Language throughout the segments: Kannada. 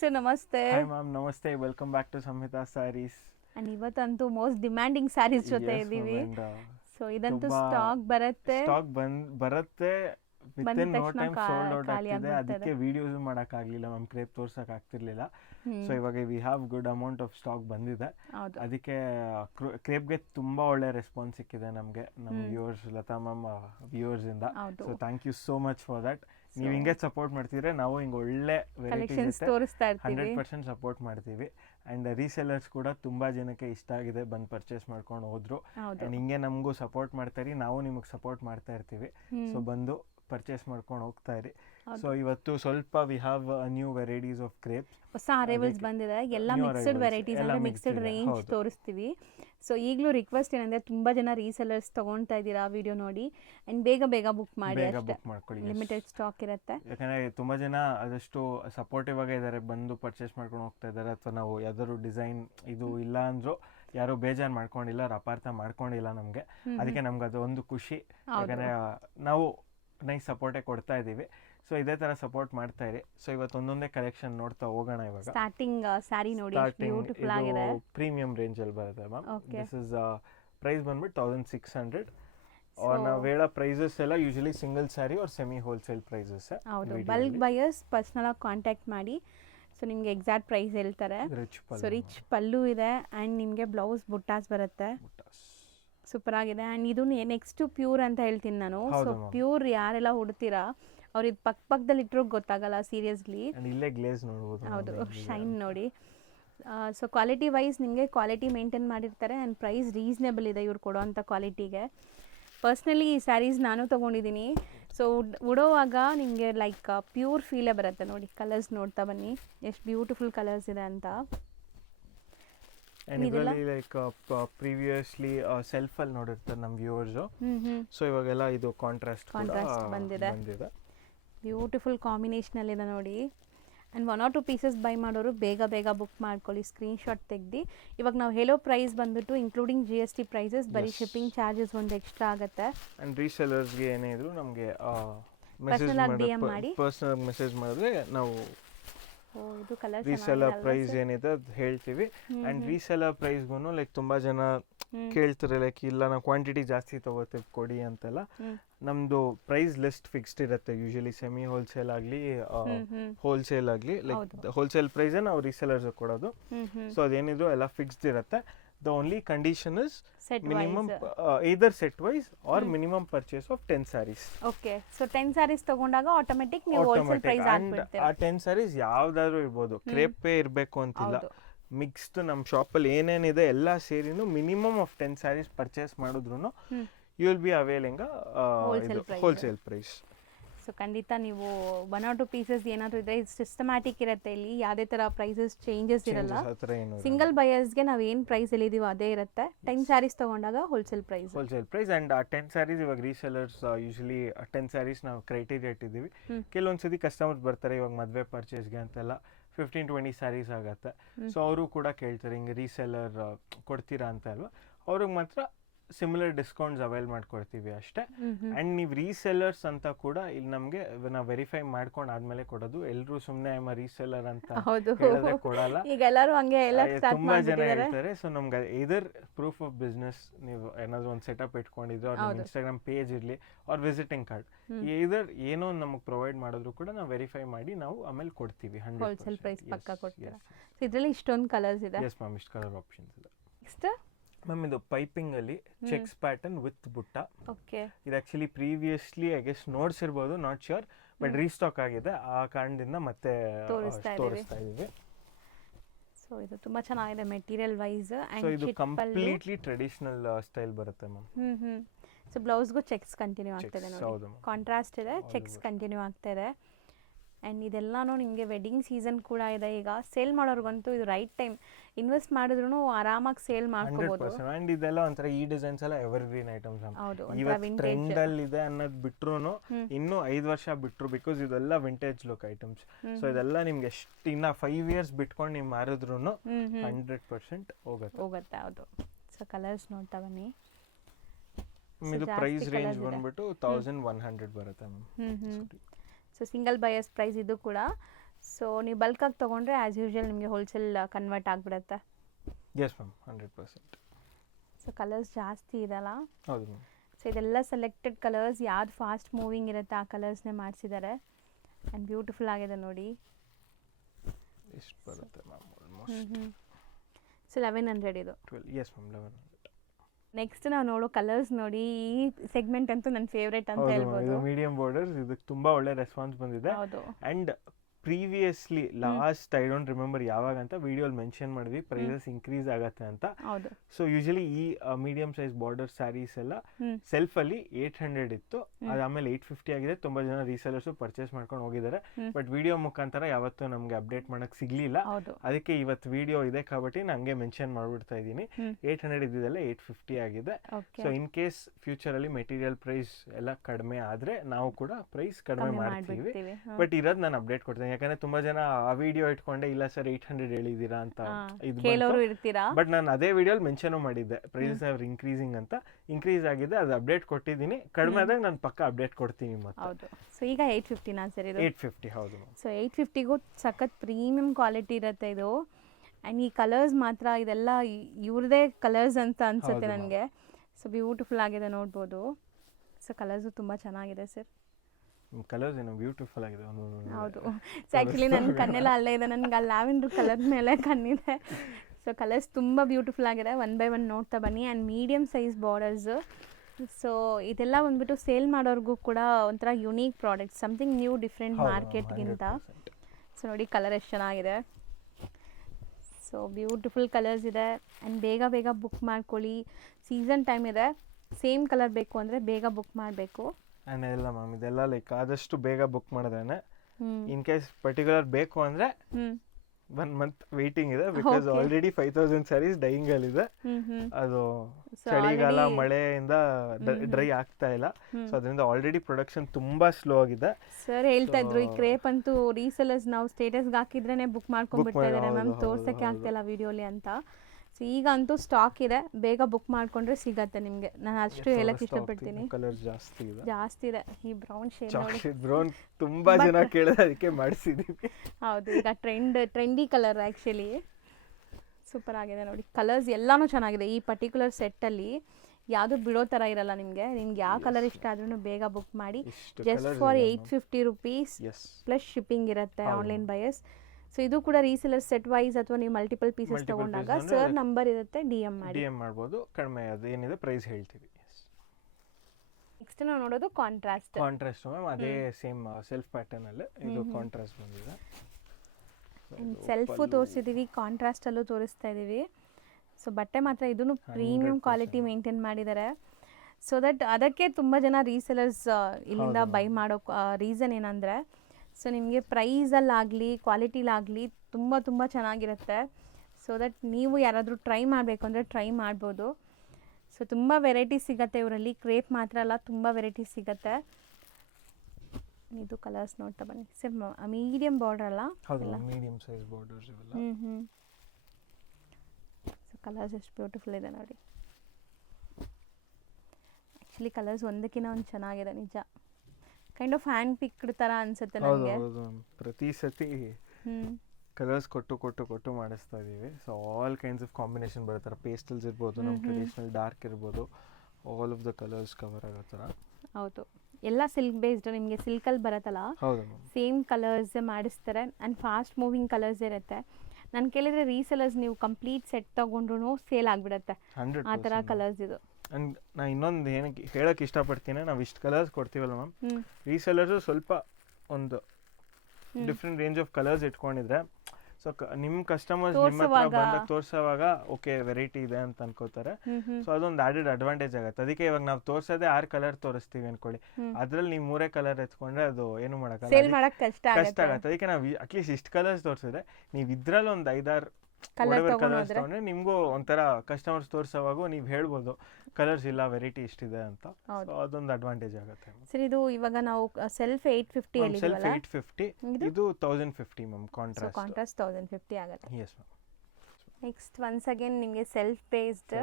ಸರ್ ನಮಸ್ತೆ. ಹಾಯ್ ಮ್ಯಾಮ್, ನಮಸ್ತೆ. Welcome back to Samhita sarees. And ಇವತ್ತಂತೂ ಮೋಸ್ಟ್ ಡಿಮ್ಯಾಂಡಿಂಗ್ ಸ್ಯಾರೀಸ್ ಜೊತೆ ಇದ್ದೀವಿ. ಸೊ ಇದಂತೂ ಸ್ಟಾಕ್ ಬರುತ್ತೆ within no time sold out ಆಗ್ತಿದೆ. ಅದಕ್ಕೆ ವಿಡಿಯೋಸ್ ಮಾಡಕ್ ಆಗ್ಲಿಲ್ಲ ಮ್ಯಾಮ್, ಕ್ರೇಪ್ ತೋರ್ಸಕ್ ಆಗ್ತಿರ್ಲಿಲ್ಲ. ಸೊ ಇವಾಗ we have good amount of stock ಬಂದಿದೆ. ಅದಕ್ಕೆ ಕ್ರೇಪ್ಗೆ ತುಂಬಾ ಒಳ್ಳೆ ರೆಸ್ಪಾನ್ಸ್ ಸಿಕ್ಕಿದೆ ನಮಗೆ, ನಮ್ಮ ವ್ಯೂವರ್ಸ್, ಲತಾ ಮ್ಯಾಮ್ ವ್ಯೂವರ್ಸ್ ಇಂದ. So thank you so much for that. ನೀವು ಹಿಂಗೆ ಸಪೋರ್ಟ್ ಮಾಡ್ತಿದ್ರೆ ನಾವು ಹಿಂಗೆ ಒಳ್ಳೆ ವೆರೈಟೀಸ್ 100% ಸಪೋರ್ಟ್ ಮಾಡ್ತೀವಿ. ಆ್ಯಂಡ್ ರೀಸೆಲ್ಲರ್ಸ್ ಕೂಡ ತುಂಬ ಜನಕ್ಕೆ ಇಷ್ಟ ಆಗಿದೆ, ಬಂದು ಪರ್ಚೇಸ್ ಮಾಡ್ಕೊಂಡು ಹೋದ್ರು. ಆ್ಯಂಡ್ ಹಿಂಗೆ ನಮಗೂ ಸಪೋರ್ಟ್ ಮಾಡ್ತಾಯಿರಿ, ನಾವು ನಿಮಗೆ ಸಪೋರ್ಟ್ ಮಾಡ್ತಾ ಇರ್ತೀವಿ. ಸೊ ಬಂದು ಪರ್ಚೇಸ್ ಮಾಡ್ಕೊಂಡು ಹೋಗ್ತಾ ಇರಿ. ಸೊ ಇವತ್ತು ಸ್ವಲ್ಪ we have new varieties of crepes, ಹೊಸ ಅರೈವಲ್ಸ್ ಬಂದಿದೆ. ಎಲ್ಲ ಮಿಕ್ಸ್ಡ್ ವೆರೈಟೀಸ್ ಅಂದ್ರೆ ಮಿಕ್ಸ್ಡ್ ರೇಂಜ್ ತೋರಿಸ್ತೀವಿ. ಸೊ ಈಗಲೂ ರಿಕ್ವೆಸ್ಟ್ ಏನಂದ್ರೆ ತುಂಬಾ ಜನ ರೀಸೆಲ್ಲರ್ಸ್ ತಗೊಳ್ತಾ ಇದ್ದೀರಾ ವಿಡಿಯೋ ನೋಡಿ, ಅಂಡ್ ಬೇಗ ಬೇಗ ಬುಕ್ ಮಾಡಿ, ಲಿಮಿಟೆಡ್ ಸ್ಟಾಕ್ ಇರುತ್ತೆ. ಯಾಕಂದ್ರೆ ತುಂಬಾ ಜನ ಆದಷ್ಟು ಸಪೋರ್ಟಿವ್ ಆಗಿ ಇದ್ದಾರೆ, ಬಂದು ಪರ್ಚೇಸ್ ಮಾಡ್ಕೊಂಡು ಹೋಗ್ತಾ ಇದ್ದಾರೆ. ಅಥವಾ ನಾವು ಯಾವ್ದಾದ್ರು ಡಿಸೈನ್ ಇದು ಇಲ್ಲ ಅಂದ್ರು ಯಾರು ಬೇಜಾರು ಮಾಡ್ಕೊಂಡಿಲ್ಲ, ಅಪಾರ್ಥ ಮಾಡ್ಕೊಂಡಿಲ್ಲ ನಮಗೆ. ಅದಕ್ಕೆ ನಮ್ಗೆ ಅದು ಒಂದು ಖುಷಿ, ಯಾಕಂದ್ರೆ ನಾವು ನೈಸ್ ಸಪೋರ್ಟೇ ಕೊಡ್ತಾ ಇದ್ದೀವಿ. ಸೊ ಇದೇ ತರ ಸಪೋರ್ಟ್ ಮಾಡ್ತಾ ಇರಿ. ಸೊ ಇವತ್ತು ಒಂದೊಂದೇ ಕಲೆಕ್ಷನ್ ನೋಡ್ತಾ ಹೋಗೋಣ. ಇವಾಗ ಸ್ಟಾರ್ಟಿಂಗ್ ಸ್ಯಾರಿ ನೋಡಿ, ಬ್ಯೂಟಿಫುಲ್ ಆಗಿದೆ, ಪ್ರೀಮಿಯಂ ರೇಂಜ್ ಅಲ್ಲಿ ಬರುತ್ತೆ ಮ್ಯಾಮ್. ದಿಸ್ ಇಸ್ ಪ್ರೈಸ್ ಬಂದ್ಬಿಟ್ಟು 1600. ನಾವು ಹೇಳೋ ಪ್ರೈಸಸ್ ಎಲ್ಲ usually single sari or semi wholesale prices. ಹೌದು, ಬಲ್ಕ್ ಬಯರ್ಸ್ ಪರ್ಸನಲ್ ಆಗಿ ಕಾಂಟ್ಯಾಕ್ಟ್ ಮಾಡಿ. ಸೊ ನಿಮ್ಗೆ ಎಕ್ಸಾಕ್ಟ್ ಪ್ರೈಸ್ ಹೇಳ್ತಾರೆ. ಸೊ ರಿಚ್ ಪಲ್ಲು ಇದೆ, ಅಂಡ್ ನಿಮ್ಗೆ ಬ್ಲೌಸ್ ಬುಟ್ಟಾಸ್ ಬರುತ್ತೆ. ಸೂಪರ್ ಆಗಿದೆ. ಆ್ಯಂಡ್ ಇದು ನೆಕ್ಸ್ಟ್ ಪ್ಯೂರ್ ಅಂತ ಹೇಳ್ತೀನಿ ನಾನು. ಸೊ ಪ್ಯೂರ್ ಯಾರೆಲ್ಲ ಹುಡ್ತೀರಾ ಅವ್ರಿಗೆ ಪಕ್ಕದಲ್ಲಿ ಇಟ್ಟರು ಗೊತ್ತಾಗಲ್ಲ ಸೀರಿಯಸ್ಲಿ. ಇಲ್ಲೇ ಗ್ಲೇಸ್ ನೋಡಬಹುದು. ಹೌದು, ಶೈನ್ ನೋಡಿ. ಸೊ ಕ್ವಾಲಿಟಿ ವೈಸ್ ನಿಮಗೆ ಕ್ವಾಲಿಟಿ ಮೇಂಟೈನ್ ಮಾಡಿರ್ತಾರೆ, ಆ್ಯಂಡ್ ಪ್ರೈಸ್ ರೀಸನೇಬಲ್ ಇದೆ ಇವ್ರು ಕೊಡೋವಂಥ ಕ್ವಾಲಿಟಿಗೆ. ಪರ್ಸ್ನಲಿ ಈ ಸ್ಯಾರೀಸ್ ನಾನು ತೊಗೊಂಡಿದ್ದೀನಿ. ಸೊ ಉಡೋವಾಗ ನಿಮಗೆ ಲೈಕ್ ಪ್ಯೂರ್ ಫೀಲೇ ಬರುತ್ತೆ. ನೋಡಿ ಕಲರ್ಸ್ ನೋಡ್ತಾ ಬನ್ನಿ, ಎಷ್ಟು ಬ್ಯೂಟಿಫುಲ್ ಕಲರ್ಸ್ ಇದೆ ಅಂತ. ಇದರಲ್ಲಿ ಲೈಕ್ ಪ್ರೀವಿಯಸ್ಲಿ ಸೆಲ್ಫ್ ಅಲ್ಲಿ ನೋಡಿರ್ತಾರೆ ನಮ್ಮ ವ್ಯೂವರ್ಸ್. ಸೊ ಇವಾಗೆಲ್ಲ ಇದು ಕಾಂಟ್ರಾಸ್ಟ್ ಬಂದಿದೆ. ಬ್ಯೂಟಿಫುಲ್ ಕಾಂಬಿನೇಷನ್ ಅಲ್ಲಿ ಇದೆ ನೋಡಿ. ಆ್ಯಂಡ್ 1 or 2 ಪೀಸಸ್ ಬೈ ಮಾಡೋರು ಬೇಗ ಬೇಗ ಬುಕ್ ಮಾಡ್ಕೊಳ್ಳಿ, ಸ್ಕ್ರೀನ್ಶಾಟ್ ತೆಗ್ದು. ಇವಾಗ ನಾವು ಹೇಳೋ ಪ್ರೈಸ್ ಬಂದ್ಬಿಟ್ಟು ಇನ್ಕ್ಲೂಡಿಂಗ್ GST ಪ್ರೈಸಸ್, ಬರೀ ಶಿಪ್ಪಿಂಗ್ ಚಾರ್ಜಸ್ ಒಂದು ಎಕ್ಸ್ಟ್ರಾ ಆಗುತ್ತೆ. ಆ್ಯಂಡ್ ರೀಸೆಲ್ಲರ್ಸ್ಗೆ ಏನೇ ಇದ್ರು ನಮಗೆ ಪರ್ಸನಲ್ DM ಮಾಡಿ, ಪರ್ಸನಲ್ ಮೆಸೇಜ್ ಮಾಡಿದ್ರೆ ನಾವು ರೀಸೆಲ್ಲರ್ ಪ್ರೈಸ್ ಏನಿದೆ ಅದು ಹೇಳ್ತೀವಿ. ಆ್ಯಂಡ್ ರೀಸೆಲ್ಲರ್ ಪ್ರೈಸ್ಗೂ ಲೈಕ್ ತುಂಬ ಜನ ಕೇಳ್ತಾರೆ, ಲೈಕ್ ಇಲ್ಲ ನಾವು ಕ್ವಾಂಟಿಟಿ ಜಾಸ್ತಿ ತಗೋತೀವಿ ಕೊಡಿ ಅಂತೆಲ್ಲ. ನಮ್ದು ಪ್ರೈಸ್ ಲಿಸ್ಟ್ ಫಿಕ್ಸ್ಡ್ ಇರುತ್ತೆ ಯೂಶಲಿ, ಸೆಮಿ ಹೋಲ್ಸೇಲ್ ಆಗಲಿ ಹೋಲ್ಸೇಲ್ ಆಗಲಿ. ಲೈಕ್ ಹೋಲ್ಸೇಲ್ ಪ್ರೈಸೇ ನಾವು ರೀಸೆಲ್ಲರ್ಸ್ ಕೊಡೋದು. ಸೊ ಅದೇನಿದ್ರು ಎಲ್ಲ ಫಿಕ್ಸ್ಡ್ ಇರುತ್ತೆ. The only condition is minimum either set wise or minimum purchase of 10 sarees. Okay, so 10 sarees ತಗೊಂಡಾಗ ಆಟೋಮೆಟಿಕ್ ನೀವು ಹೋಲ್ಸೇಲ್ ಪ್ರೈಸ್ ಹಾಕ್ಬಿಡ್ತೀರಾ. ಆ 10 sarees ಯಾವ್ದಾದ್ರು ಇರ್ಬೋದು, ಕ್ರೇಪೇ ಇರಬೇಕು ಅಂತಿಲ್ಲ. ಮಿಕ್ಸ್ಡ್ ನಮ್ಮ ಶಾಪಲ್ಲಿ ಏನೇನಿದೆ ಎಲ್ಲ ಸೇರಿನೂ ಮಿನಿಮಮ್ ಆಫ್ 10 sarees ಪರ್ಚೇಸ್ ಮಾಡಿದ್ರು you will be availing wholesale price. So ಖಂಡಿತ ನೀವು 1 or 2 ಪೀಸಸ್ ಏನಾದರೂ ಇದ್ರೆ ಸಿಸ್ಟಮ್ಯಾಟಿಕ್ ಇರುತ್ತೆ. ಇಲ್ಲಿ ಯಾವುದೇ ಥರ ಪ್ರೈಸಸ್ ಚೇಂಜಸ್ ಇರಲ್ಲ. ಸಿಂಗಲ್ ಬಯರ್ಸ್ಗೆ ನಾವು ಏನು ಪ್ರೈಸ್ ಹೇಳಿದೀವೋ ಅದೇ ಇರುತ್ತೆ. 10 ಸ್ಯಾರೀಸ್ ತೊಗೊಂಡಾಗ ಹೋಲ್ಸೇಲ್ ಪ್ರೈಸ್. ಆ್ಯಂಡ್ 10 ಸ್ಯಾರೀಸ್ ಇವಾಗ ರೀಸೆಲ್ಲರ್ಸ್ ಯೂಶಲಿ 10 ಸ್ಯಾರೀಸ್ ನಾವು ಕ್ರೈಟೀರಿಯಾ ಇಟ್ಟಿದ್ದೀವಿ. ಕೆಲವೊಂದ್ಸತಿ ಕಸ್ಟಮರ್ಸ್ ಬರ್ತಾರೆ ಇವಾಗ ಮದುವೆ ಪರ್ಚೇಸ್ಗೆ ಅಂತೆಲ್ಲ 15-20 ಸ್ಯಾರೀಸ್ ಆಗುತ್ತೆ. ಸೊ ಅವರು ಕೂಡ ಕೇಳ್ತಾರೆ ಹಿಂಗೆ ರೀಸೆಲ್ಲರ್ ಕೊಡ್ತೀರಾ ಅಂತ ಅಲ್ವಾ, ಅವ್ರಿಗೆ ಮಾತ್ರ ಸಿಮಿಲರ್ ಡಿಸ್ಕೌಂಟ್ಸ್ ಅವೈಲ್ ಮಾಡ್ಕೊಡ್ತೀವಿ ಅಷ್ಟೇ. ಆ್ಯಂಡ್ ನೀವು ರೀಸೆಲ್ಲರ್ಸ್ ಅಂತ ಕೂಡ ಇಲ್ಲಿ ನಮಗೆ ನಾವು ವೆರಿಫೈ ಮಾಡ್ಕೊಂಡು ಆದ್ಮೇಲೆ ಕೊಡೋದು. ಎಲ್ಲರೂ ಸುಮ್ಮನೆ ರೀಸೆಲ್ಲರ್ ಅಂತ ಕೊಡಲ್ಲ, ತುಂಬಾ ಜನ ಹೇಳ್ತಾರೆ. ಸೊ ನಮ್ಗೆ ಇದರ್ ಪ್ರೂಫ್ ಆಫ್ ಬಿಸ್ನೆಸ್, ನೀವು ಏನಾದ್ರು ಒಂದು ಸೆಟಪ್ ಇಟ್ಕೊಂಡಿದ್ರು, ಅವ್ರ ಇನ್ಸ್ಟಾಗ್ರಾಮ್ ಪೇಜ್ ಇರಲಿ ಅವ್ರ ವಿಸಿಟಿಂಗ್ ಕಾರ್ಡ್, ಇದರ್ ಏನೋ ನಮಗೆ ಪ್ರೊವೈಡ್ ಮಾಡಿದ್ರು ಕೂಡ ನಾವು ವೆರಿಫೈ ಮಾಡಿ ನಾವು ಆಮೇಲೆ ಕೊಡ್ತೀವಿ. ಹೋಲ್ಸೇಲ್ ಪ್ರೈಸ್ ಪಕ್ಕ ಕೊಡ್ತೀರಾ. ಇದರಲ್ಲಿ ಇಷ್ಟೊಂದು ಕಲರ್ಸ್ ಇದೆ. ಎಸ್ ಮ್ಯಾಮ್, ಇಷ್ಟು ಕಲರ್ ಆಪ್ಷನ್ಸ್ ಇದೆ. ಮ್ಯಾಮ್ ಇದು ಪೈಪಿಂಗ್ ಅಲ್ಲಿ ಚೆಕ್ಸ್ ಪ್ಯಾಟರ್ನ್ ವಿತ್ ಬುಟ್ಟ. ಇದು ಆಕ್ಚುಲಿ ಪ್ರೀವಿಯಸ್ಲಿ ಐ ಗೆಸ್ ನೋಡ್ಸಿರ್ಬೋದು, ನಾಟ್ ಶ್ಯೂರ್, ಬಟ್ ರೀಸ್ಟಾಕ್ ಆಗಿದೆ. ಆ ಕಾರಣದಿಂದ ಮತ್ತೆ ತೋರಿಸ್ತಾ ಇದೀವಿ. ಸೊ ಇದು ತುಂಬಾ ಚೆನ್ನಾಗಿದೆ ಮೆಟೀರಿಯಲ್ ವೈಸ್. ಸೊ ಇದು ಕಂಪ್ಲೀಟ್ಲಿ ಟ್ರೆಡಿಷನಲ್ ಸ್ಟೈಲ್ ಬರುತ್ತೆ ಮ್ಯಾಮ್. ಸೊ ಬ್ಲೌಸ್ಗೂ ಚೆಕ್ಸ್ ಕಂಟಿನ್ಯೂ ಆಗ್ತಿದೆ ನೋಡಿ, ಕಾಂಟ್ರಾಸ್ಟ್ ಇದೆ, ಚೆಕ್ಸ್ ಕಂಟಿನ್ಯೂ ಆಗ್ತಾ ಇದೆ. ಆ್ಯಂಡ್ ಇದೆಲ್ಲನೂ ನಿಮಗೆ ವೆಡ್ಡಿಂಗ್ ಸೀಸನ್ ಕೂಡ ಇದೆ. ಈಗ ಸೇಲ್ ಮಾಡೋರ್ಗಂತೂ ಇದು ರೈಟ್ ಟೈಮ್. ಇನ್ವೆಸ್ಟ್ ಮಾಡಿದ್ರು ಆರಾಮಾಗಿ ಸೇಲ್ ಮಾಡ್ಕೋಬಹುದು. ಆ್ಯಂಡ್ ಇದೆಲ್ಲ ಒಂಥರ ಈ ಡಿಸೈನ್ಸ್ ಎಲ್ಲ ಎವರ್ ಗ್ರೀನ್ ಐಟಮ್ಸ್. ಇವತ್ತು ಟ್ರೆಂಡ್ ಅಲ್ಲಿ ಇದೆ ಅನ್ನೋದು ಬಿಟ್ರು ಇನ್ನೂ 5 ವರ್ಷ ಬಿಟ್ರು, ಬಿಕಾಸ್ ಇದೆಲ್ಲ ವಿಂಟೇಜ್ ಲುಕ್ ಐಟಮ್ಸ್. ಸೊ ಇದೆಲ್ಲ ನಿಮ್ಗೆ ಎಷ್ಟು ಇನ್ನ 5 years ಬಿಟ್ಕೊಂಡು ನೀವು ಮಾರಿದ್ರು 100% ಹೋಗುತ್ತೆ. ಹೌದು. ಸೊ ಕಲರ್ಸ್ ನೋಡ್ತಾ ಬನ್ನಿ. ಇದು ಪ್ರೈಸ್ ರೇಂಜ್ ಬಂದ್ಬಿಟ್ಟು 1100 ಬರುತ್ತೆ ma'am. So single buyers price ಇದು ಕೂಡ. ಸೊ ನೀವು ಬಲ್ಕಾಗಿ ತೊಗೊಂಡ್ರೆ ಆ್ಯಸ್ ಯೂಶ್ವಲ್ ನಿಮಗೆ ಹೋಲ್ಸೇಲ್ ಕನ್ವರ್ಟ್ ಆಗಿಬಿಡುತ್ತೆ. Yes ma'am 100%. ಸೊ ಕಲರ್ಸ್ ಜಾಸ್ತಿ ಇದಲ್ಲ. ಹೌದು ಮ್ಯಾಮ್. ಸೊ ಇದೆಲ್ಲ ಸೆಲೆಕ್ಟೆಡ್ ಕಲರ್ಸ್, ಯಾವ್ದು ಫಾಸ್ಟ್ ಮೂವಿಂಗ್ ಇರುತ್ತೆ ಆ ಕಲರ್ಸ್ನೇ ಮಾಡಿಸಿದ್ದಾರೆ. ಆ್ಯಂಡ್ ಬ್ಯೂಟಿಫುಲ್ ಆಗಿದೆ ನೋಡಿ. ಎಷ್ಟು ಬರುತ್ತೆ ಮ್ಯಾಮ್? ಆಲ್ಮೋಸ್ಟ್ ಸೊ 1100 ಇದು. 12. Yes ma'am 1100. ನೆಕ್ಸ್ಟ್ ನಾವು ನೋಡೋ ಕಲರ್ಸ್ ನೋಡಿ, ಈ ಸೆಗ್ಮೆಂಟ್ ಅಂತೂ ನನ್ನ ಫೇವ್ರೇಟ್ ಅಂತ ಹೇಳ್ಬೋದು. ಇದು ಮೀಡಿಯಂ ಬಾರ್ಡರ್ಸ್, ಇದಕ್ಕೆ ತುಂಬಾ ಒಳ್ಳೆ ರೆಸ್ಪಾನ್ಸ್ ಬಂದಿದೆ. ಹೌದು. And previously last I don't remember ಯಾವಾಗ ಅಂತ ವಿಡಿಯೋಲಿ ಮೆನ್ಷನ್ ಮಾಡಿದ್ವಿ ಪ್ರೈಸಸ್ ಇನ್ಕ್ರೀಸ್ ಆಗತ್ತೆ ಅಂತ. ಹೌದು. ಸೊ ಯೂಶಲಿ ಈ ಮೀಡಿಯಂ ಸೈಜ್ ಬಾರ್ಡರ್ ಸ್ಯಾರೀಸ್ ಎಲ್ಲ ಸೆಲ್ಫ್ ಅಲ್ಲಿ 800 ಇತ್ತು, ಅದಾದ್ಮೇಲೆ 850 ಆಗಿದೆ. ತುಂಬಾ ಜನ ರೀಸೆಲರ್ಸ್ ಪರ್ಚೇಸ್ ಮಾಡ್ಕೊಂಡು ಹೋಗಿದ್ದಾರೆ. ಬಟ್ ವಿಡಿಯೋ ಮುಖಾಂತರ ಯಾವತ್ತೂ ನಮ್ಗೆ ಅಪ್ಡೇಟ್ ಮಾಡಕ್ ಸಿಗ್ಲಿಲ್ಲ. ಅದಕ್ಕೆ ಇವತ್ತು ವಿಡಿಯೋ ಇದೆ కాబట్టి ನಂಗೆ ಮೆನ್ಷನ್ ಮಾಡ್ಬಿಡ್ತಾ ಇದ್ದೀನಿ. 800 ಇದ್ದಿದ್ದೆಲ್ಲ 850 ಆಗಿದೆ. ಸೊ ಇನ್ ಕೇಸ್ ಫ್ಯೂಚರ್ ಅಲ್ಲಿ ಮೆಟೀರಿಯಲ್ ಪ್ರೈಸ್ ಎಲ್ಲ ಕಡಿಮೆ ಆದ್ರೆ ನಾವು ಕೂಡ ಪ್ರೈಸ್ ಕಡಿಮೆ ಮಾಡ್ತೀವಿ. ಬಟ್ ಇರೋದು ನಾನು ಅಪ್ಡೇಟ್ ಕೊಡ್ತೇನೆ, ಯಾಕಂದ್ರೆ ತುಂಬಾ ಜನ ಆ ವಿಡಿಯೋ ಇಟ್ಕೊಂಡೆ ಇಲ್ಲ ಸರ್ 800 ಹೇಳಿದೀರಾ ಅಂತ ಬಟ್ ನಾನು ಅದೇ ವಿಡಿಯೋಲಿ ಮೆನ್ಷನ್ ಮಾಡಿದ್ದೆ ಪ್ರೈಸಸ್ ಆರ್ ಇನ್ಕ್ರೀಸಿಂಗ್ ಅಂತ. ಇನ್ಕ್ರೀಸ್ ಆಗಿದೆ, ಅದು ಅಪ್ಡೇಟ್ ಕೊಟ್ಟಿದ್ದೀನಿ. ಕಡಿಮೆ ಆದಾಗ ನಾನು ಪಕ್ಕ ಅಪ್ಡೇಟ್ ಕೊಡ್ತೀನಿ ಮತ್ತೆ. ಹೌದು. ಸೊ ಈಗ 850 ನಾ ಸರ್ ಇದು? 850 ಹೌದು. ಸೊ 850ಗೂ ಸಖತ್ ಪ್ರೀಮಿಯಂ ಕ್ವಾಲಿಟಿ ಇರುತ್ತೆ ಇದು. ಆ್ಯಂಡ್ ಈ ಕಲರ್ಸ್ ಮಾತ್ರ ಇದೆಲ್ಲ ಇವ್ರದೇ ಕಲರ್ಸ್ ಅಂತ ಅನ್ಸುತ್ತೆ ನನಗೆ. ಸೊ ಬ್ಯೂಟಿಫುಲ್ ಆಗಿದೆ ನೋಡ್ಬೋದು. ಸೊ ಕಲರ್ಸು ತುಂಬ ಚೆನ್ನಾಗಿದೆ ಸರ್. ಕಲರ್ಸ್ ಏನೋ ಬ್ಯೂಟಿಫುಲ್ ಆಗಿದೆ. ಹೌದು. ಸೊ ಆ್ಯಕ್ಚುಲಿ ನನ್ನ ಕಣ್ಣೆಲ್ಲ ಅಲ್ಲೇ ಇದೆ, ನನಗೆ ಆ ಲ್ಯಾವೆಂಡರ್ ಕಲರ್ ಮೇಲೆ ಕಣ್ಣಿದೆ. ಸೊ ಕಲರ್ಸ್ ತುಂಬ ಬ್ಯೂಟಿಫುಲ್ ಆಗಿದೆ. ಒನ್ ಬೈ ಒನ್ ನೋಡ್ತಾ ಬನ್ನಿ. And medium size borders. So ಇದೆಲ್ಲ ಬಂದ್ಬಿಟ್ಟು ಸೇಲ್ ಮಾಡೋರ್ಗೂ ಕೂಡ ಒಂಥರ unique product, something new different ಮಾರ್ಕೆಟ್ಗಿಂತ. ಸೊ ನೋಡಿ ಕಲರ್ ಎಷ್ಟು ಚೆನ್ನಾಗಿದೆ. ಸೊ ಬ್ಯೂಟಿಫುಲ್ ಕಲರ್ಸ್ ಇದೆ. ಆ್ಯಂಡ್ ಬೇಗ ಬೇಗ ಬುಕ್ ಮಾಡ್ಕೊಳ್ಳಿ, ಸೀಸನ್ ಟೈಮ್ ಇದೆ. ಸೇಮ್ ಕಲರ್ ಬೇಕು ಅಂದರೆ ಬೇಗ ಬುಕ್ ಮಾಡಬೇಕು. ಇಲ್ಲ ಮ್ಯಾಮ್, ಇದೆಲ್ಲ ಲೈಕ್ ಆದಷ್ಟು ಬೇಗ ಬುಕ್ ಮಾಡಿದ್ರೆ ಇನ್ ಕೇಸ್ ಪರ್ಟಿಕ್ಯುಲರ್ ಬೇಕು ಅಂದ್ರೆ 1 ಮಂತ್ ವೇಟಿಂಗ್ ಇದೆ. ಬಿಕಾಸ್ ಆಲ್ರೆಡಿ 5000 ಸ್ಯಾರೀಸ್ ಡೈಯಿಂಗ್ ಅಲ್ಲಿ ಇದೆ. ಅದು ಚಳಿಗಾಲ ಮಳೆಯಿಂದ ಡ್ರೈ ಆಗ್ತಾ ಇಲ್ಲ. ಸೊ ಅದರಿಂದ ಆಲ್ರೆಡಿ ಪ್ರೊಡಕ್ಷನ್ ತುಂಬಾ ಸ್ಲೋ ಆಗಿದೆ. ಸರ್ ಹೇಳ್ತಾ ಇದ್ರು ಈ ಕ್ರೇಪ್ ಅಂತೂ ರೀಸೆಲರ್ಸ್ ನಾವು ಸ್ಟೇಟಸ್ಗೆ ಹಾಕಿದ್ರೇನೆ ಬುಕ್ ಮಾಡ್ಕೊಂಡ್ಬಿಡ್ತಾ ಇದ್ದಾರೆ ಮ್ಯಾಮ್, ತೋರ್ಸಕ್ಕೆ ಆಗ್ತಿಲ್ಲ ವಿಡಿಯೋಲಿ ಅಂತ. ಸೊ ಈಗ ಅಂತೂ ಸ್ಟಾಕ್ ಇದೆ, ಬೇಗ ಬುಕ್ ಮಾಡ್ಕೊಂಡ್ರೆ ಸಿಗತ್ತೆ ನಿಮಗೆ. ನಾನು ಅಷ್ಟು ಹೇಳಕ್ ಇಷ್ಟಪಡ್ತೀನಿ. ಕಲರ್ ಜಾಸ್ತಿ ಇದೆ. ಈ ಬ್ರೌನ್ ಶೇಡ್ ನೋಡಿ, ಬ್ರೌನ್ ತುಂಬಾ ಜನ ಕೇಳಿದ್ರೆ ಅದಕ್ಕೆ ಮಾಡಿಸಿದೀವಿ. ಹೌದು, ಈಗ ಟ್ರೆಂಡಿ ಕಲರ್ ಆ್ಯಕ್ಚುಲಿ ಸೂಪರ್ ಆಗಿದೆ ನೋಡಿ. ಕಲರ್ಸ್ ಎಲ್ಲಾನು ಚೆನ್ನಾಗಿದೆ. ಈ ಪರ್ಟಿಕ್ಯುಲರ್ ಸೆಟ್ಟಲ್ಲಿ ಯಾವುದು ಬಿಡೋ ಥರ ಇರಲ್ಲ ನಿಮಗೆ. ನಿಮ್ಗೆ ಯಾವ ಕಲರ್ ಇಷ್ಟ ಆದ್ರೂ ಬೇಗ ಬುಕ್ ಮಾಡಿ. Just for 850 rupees plus shipping ಇರುತ್ತೆ ಆನ್ಲೈನ್ ಬಯರ್ಸ್. ಸೊ ಇದು ಕೂಡ ರೀಸೆಲರ್ ಸೆಟ್ ವೈಸ್ ಅಥವಾ ನೀವು ಮಲ್ಟಿಪಲ್ ಪೀಸಸ್ ತಗೊಂಡಾಗ ಸರ್ ನಂಬರ್ ಇರುತ್ತೆ, DM ಮಾಡ್ಬೋದು. ಕಡಿಮೆ ಅದೇನಿದೆ ಪ್ರೈಸ್ ಹೇಳ್ತೀವಿ. ನೆಕ್ಸ್ಟ್ ನಾವು ನೋಡೋದು ಕಾಂಟ್ರಾಸ್ಟ್ ಮ್ಯಾಮ್. ಅದೇ ಸೇಮ್ ಸೆಲ್ಫ್ ಪ್ಯಾಟರ್ನ್ ಅಲ್ಲಿ ಇದು ಕಾಂಟ್ರಾಸ್ಟ್ ಬಂದಿದೆ. ಸೆಲ್ಫು ತೋರಿಸಿದೀವಿ, ಕಾಂಟ್ರಾಸ್ಟ್ ಅಲ್ಲೂ ತೋರಿಸ್ತಾ ಇದೀವಿ. ಸೊ ಬಟ್ಟೆ ಮಾತ್ರ ಇದನ್ನು ಪ್ರೀಮಿಯಂ ಕ್ವಾಲಿಟಿ ಮೇಂಟೈನ್ ಮಾಡಿದ್ದಾರೆ. ಸೊ ದಟ್ ಅದಕ್ಕೆ ತುಂಬ ಜನ ರೀಸೆಲರ್ಸ್ ಇಲ್ಲಿಂದ ಬೈ ಮಾಡೋ ರೀಸನ್ ಏನಂದರೆ, ಸೊ ನಿಮಗೆ ಪ್ರೈಸಲ್ಲಾಗಲಿ ಕ್ವಾಲಿಟಿಲಾಗಲಿ ತುಂಬ ತುಂಬ ಚೆನ್ನಾಗಿರುತ್ತೆ. ಸೊ ದಟ್ ನೀವು ಯಾರಾದರೂ ಟ್ರೈ ಮಾಡಬೇಕು ಅಂದರೆ ಟ್ರೈ ಮಾಡ್ಬೋದು. ಸೊ ತುಂಬ ವೆರೈಟೀಸ್ ಸಿಗುತ್ತೆ ಇವರಲ್ಲಿ. ಕ್ರೇಪ್ ಮಾತ್ರ ಅಲ್ಲ, ತುಂಬ ವೆರೈಟೀಸ್ ಸಿಗುತ್ತೆ. ಇದು ಕಲರ್ಸ್ ನೋಡ್ತಾ ಬನ್ನಿ ಸರ್. ಮೀಡಿಯಂ ಬಾರ್ಡರ್ ಅಲ್ಲ? ಹೌದು, ಮೀಡಿಯಂ ಸೈಜ್ ಬಾರ್ಡರ್ಸ್ ಇವೆಲ್ಲ. ಸೊ ಕಲರ್ಸ್ ಎಷ್ಟು ಬ್ಯೂಟಿಫುಲ್ ಇದೆ ನೋಡಿ. ಆ್ಯಕ್ಚುಲಿ ಕಲರ್ಸ್ ಒಂದಕ್ಕಿಂತ ಒಂದು ಚೆನ್ನಾಗಿದೆ ನಿಜ. ಕೈಂಡ್ ಆಫ್ ಹ್ಯಾಂಡ್ ಪಿಕ್ಡ್ ತರ ಅನ್ಸುತ್ತೆ ನನಗೆ. ಪ್ರತಿ ಸತಿ ಕಲರ್ಸ್ ಕೊಟ್ಟು ಮಾಡಿಸ್ತಾ ಇದೀವಿ. So all kinds of combination ಬರುತ್ತೆ. ಪೇಸ್ಟಲ್ಸ್ ಇರ್ಬೋದು, ನಮ್ಮ ಟ್ರೆಡಿಷನಲ್ ಡಾರ್ಕ್ ಇರ್ಬೋದು, all of the colours cover ಆಗೋ ಥರ. ಹೌದು, ಎಲ್ಲ ಸಿಲ್ಕ್ ಬೇಸ್ಡ್. ನಿಮಗೆ ಸಿಲ್ಕಲ್ಲಿ ಬರುತ್ತಲ್ಲ, ಸೇಮ್ ಕಲರ್ಸ್ ಮಾಡಿಸ್ತಾರೆ. ಆ್ಯಂಡ್ ಫಾಸ್ಟ್ ಮೂವಿಂಗ್ ಕಲರ್ಸ್ ಇರುತ್ತೆ. ನಾನು ಕೇಳಿದ್ರೆ ರೀಸೆಲರ್ಸ್ ನೀವು ಕಂಪ್ಲೀಟ್ ಸೆಟ್ ತೊಗೊಂಡ್ರು ಸೇಲ್ ಆಗಿಬಿಡುತ್ತೆ ಆ ಥರ ಕಲರ್ಸ್ ಇದು. ಆ್ಯಂಡ್ ನಾ ಇನ್ನೊಂದು ಏನಕ್ಕೆ ಹೇಳಕ್ಕೆ ಇಷ್ಟಪಡ್ತೀನಿ, ನಾವು ಇಷ್ಟು ಕಲರ್ಸ್ ಕೊಡ್ತೀವಲ್ಲ ಮ್ಯಾಮ್, ರೀಸೆಲರ್ಸು ಸ್ವಲ್ಪ ಒಂದು ಡಿಫ್ರೆಂಟ್ ರೇಂಜ್ ಆಫ್ ಕಲರ್ಸ್ ಇಟ್ಕೊಂಡಿದ್ರೆ ಸೊ ನಿಮ್ಮ ಕಸ್ಟಮರ್ಸ್ ನಿಮ್ಮ ಹತ್ರ ಬಂದಾಗ ತೋರ್ಸೋವಾಗ ಓಕೆ ವೆರೈಟಿ ಇದೆ ಅಂತ ಅನ್ಕೋತಾರೆ. ಸೊ ಅದೊಂದು ಆಡೆಡ್ ಅಡ್ವಾಂಟೇಜ್ ಆಗುತ್ತೆ. ಅದಕ್ಕೆ ಇವಾಗ ನಾವು ತೋರ್ಸೋದೇ 6 ಕಲರ್ ತೋರಿಸ್ತೀವಿ ಅನ್ಕೊಳ್ಳಿ, ಅದ್ರಲ್ಲಿ ನೀವು 3 ಕಲರ್ ಎತ್ಕೊಂಡ್ರೆ ಅದು ಏನು ಮಾಡೋಕ್ಕಲ್ಲ, ಕಷ್ಟ ಆಗುತ್ತೆ. ಅದಕ್ಕೆ ನಾವು ಅಟ್ಲೀಸ್ಟ್ ಇಷ್ಟು ಕಲರ್ಸ್ ತೋರಿಸಿದ್ರೆ ನೀವು ಇದ್ರಲ್ಲಿ ಒಂದು 5-6 ಕಲರ್ಸ್ ತಗೊಂಡ್ರೆ ನಿಮ್ಗೂ ಒಂಥರ ಕಸ್ಟಮರ್ಸ್ ತೋರ್ಸೋವಾಗ ನೀವು ಹೇಳ್ಬೋದು ಕಲರ್ಸ್ ಇಲ್ಲ, ವೆರೈಟಿ ಇಷ್ಟಿದೆ ಅಂತ. ಅದೊಂದು ಅಡ್ವಾಂಟೇಜ್ ಆಗುತ್ತೆ. ಸರ್ ಇದು ಇವಾಗ ನಾವು ಸೆಲ್ಫ್ 850 ಸೆಲ್ಫ್ 850, ಇದು 1050 ಮ್ಯಾಮ್. ಕಾಂಟ್ರಾಸ್ಟ್ 1050 ಆಗುತ್ತೆ. Yes ma'am. Next once again ನಿಮಗೆ ಸೆಲ್ಫ್ ಬೇಸ್ಡ್,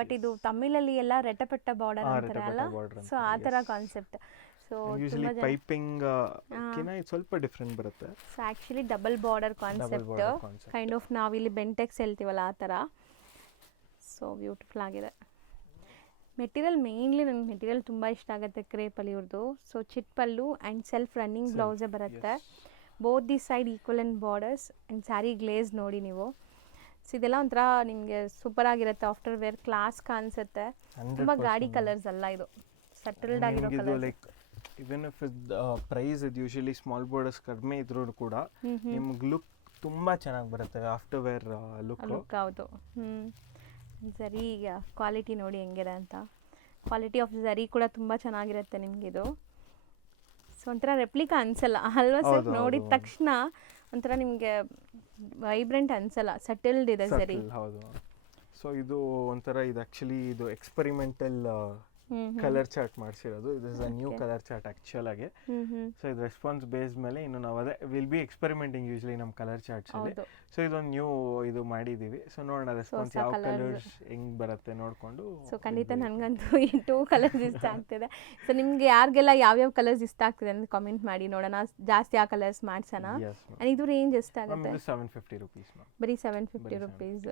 ಬಟ್ ಇದು ತಮಿಳಲ್ಲಿ ಎಲ್ಲ ರೆಟಪಟ್ಟ ಬಾರ್ಡರ್ ಅಂತಾರೆ ಅಲ್ಲ, ಸೊ ಆ ಥರ concept. So so usually piping ಕಿನ ಇದು ಸ್ವಲ್ಪ ಡಿಫ್ರೆಂಟ್ ಬರುತ್ತೆ. So actually double border concept, kind of ನಾವಿಲ್ಲಿ ಬೆಂಟೆಕ್ಸ್ ಹೇಳ್ತೀವಲ್ಲ ಆ ಥರ. ಸೊ ಬ್ಯೂಟಿಫುಲ್ ಆಗಿದೆ. ಮೆಟೀರಿಯಲ್ ಮೇಯ್ನ್ಲಿ ನನಗೆ ಮೆಟೀರಿಯಲ್ ತುಂಬ ಇಷ್ಟ ಆಗುತ್ತೆ ಕ್ರೇಪಲ್ಲಿ ಇವ್ರದ್ದು. ಸೊ ಚಿಟ್ ಪಲ್ಲು ಆ್ಯಂಡ್ ಸೆಲ್ಫ್ ರನ್ನಿಂಗ್ ಬ್ಲೌಸೇ ಬರುತ್ತೆ. Both the side equal and borders and saree glaze ನೋಡಿ ನೀವು. ಸೊ ಇದೆಲ್ಲ ಒಂಥರ ನಿಮಗೆ ಸೂಪರ್ ಆಗಿರುತ್ತೆ, ಆಫ್ಟರ್ ವೇರ್ ಕ್ಲಾಸ್ ಕಾಣಿಸುತ್ತೆ. ತುಂಬ ಗಾಡಿ ಕಲರ್ಸ್ ಅಲ್ಲ, ಇದು ಸಟಲ್ಡ್ ಆಗಿರೋ colour. Like even if price ಇದು ಯೂಶಲಿ ಸ್ಮಾಲ್ ಬಾರ್ಡರ್ಸ್ ಕಡಿಮೆ ಇದ್ರೂ ಕೂಡ ನಿಮ್ಗೆ ಲುಕ್ ತುಂಬ ಚೆನ್ನಾಗಿ ಬರುತ್ತೆ ಆಫ್ಟರ್ ವೇರ್ ಲುಕ್. ಹೌದು. ಝರಿ ಕ್ವಾಲಿಟಿ ನೋಡಿ ಹೆಂಗಿದೆ ಅಂತ. ಕ್ವಾಲಿಟಿ ಆಫ್ ಝರಿ ಕೂಡ ತುಂಬ ಚೆನ್ನಾಗಿರುತ್ತೆ ನಿಮಗಿದು. ಸೊ ಒಂಥರ ರೆಪ್ಲಿಕಾ ಅನ್ಸಲ್ಲ ಅಲ್ವಾ ಸರ್? ನೋಡಿದ ತಕ್ಷಣ ಒಂಥರ ನಿಮಗೆ ವೈಬ್ರೆಂಟ್ ಅನ್ಸಲ್ಲ, ಸಟಲ್ಡ್ ಇದೆ ಝರಿ. ಹೌದು. ಸೊ ಇದು ಒಂಥರ ಇದು ಆ್ಯಕ್ಚುಲಿ ಇದು ಎಕ್ಸ್ಪೆರಿಮೆಂಟಲ್ ಕಲರ್ ಚಾರ್ಟ್ ಮಾಡಿಸಿರೋದು. ಇದು is a new colour chart actual ಆಗಿ. ಸೊ ಇದು ರೆಸ್ಪಾನ್ಸ್ ಬೇಸ್ ಮೇಲೆ ಇನ್ನು ನಾವು ಅದೇ ವಿಲ್ ಬಿ ಎಕ್ಸ್ಪೆರಿಮೆಂಟಿಂಗ್ ಯೂಶಲಿ ನಮ್ಮ ಕಲರ್ ಚಾರ್ಟ್ಸ್ ಅಲ್ಲಿ. ಸೊ ಇದೊಂದು ನ್ಯೂ ಇದು ಮಾಡಿದ್ದೀವಿ. ಸೊ ನೋಡೋಣ ರೆಸ್ಪಾನ್ಸ್ ಯಾವ ಕಲರ್ಸ್ ಹೆಂಗ್ ಬರುತ್ತೆ ನೋಡಿಕೊಂಡು. ಸೊ ಖಂಡಿತ ನನಗಂತೂ ಈ 2 ಕಲರ್ಸ್ ಇಷ್ಟ ಆಗ್ತಿದೆ. ಸೊ ನಿಮ್ಗೆ ಯಾರಿಗೆಲ್ಲ ಯಾವ್ಯಾವ ಕಲರ್ಸ್ ಇಷ್ಟ ಆಗ್ತಿದೆ ಅಂತ ಕಾಮೆಂಟ್ ಮಾಡಿ ನೋಡೋಣ, ಜಾಸ್ತಿ ಆ ಕಲರ್ಸ್ ಮಾಡ್ಸೋಣ. ಇದು ರೇಂಜ್ ಎಷ್ಟಾಗುತ್ತೆ? 750 rupees. ಬರೀ 750 rupees.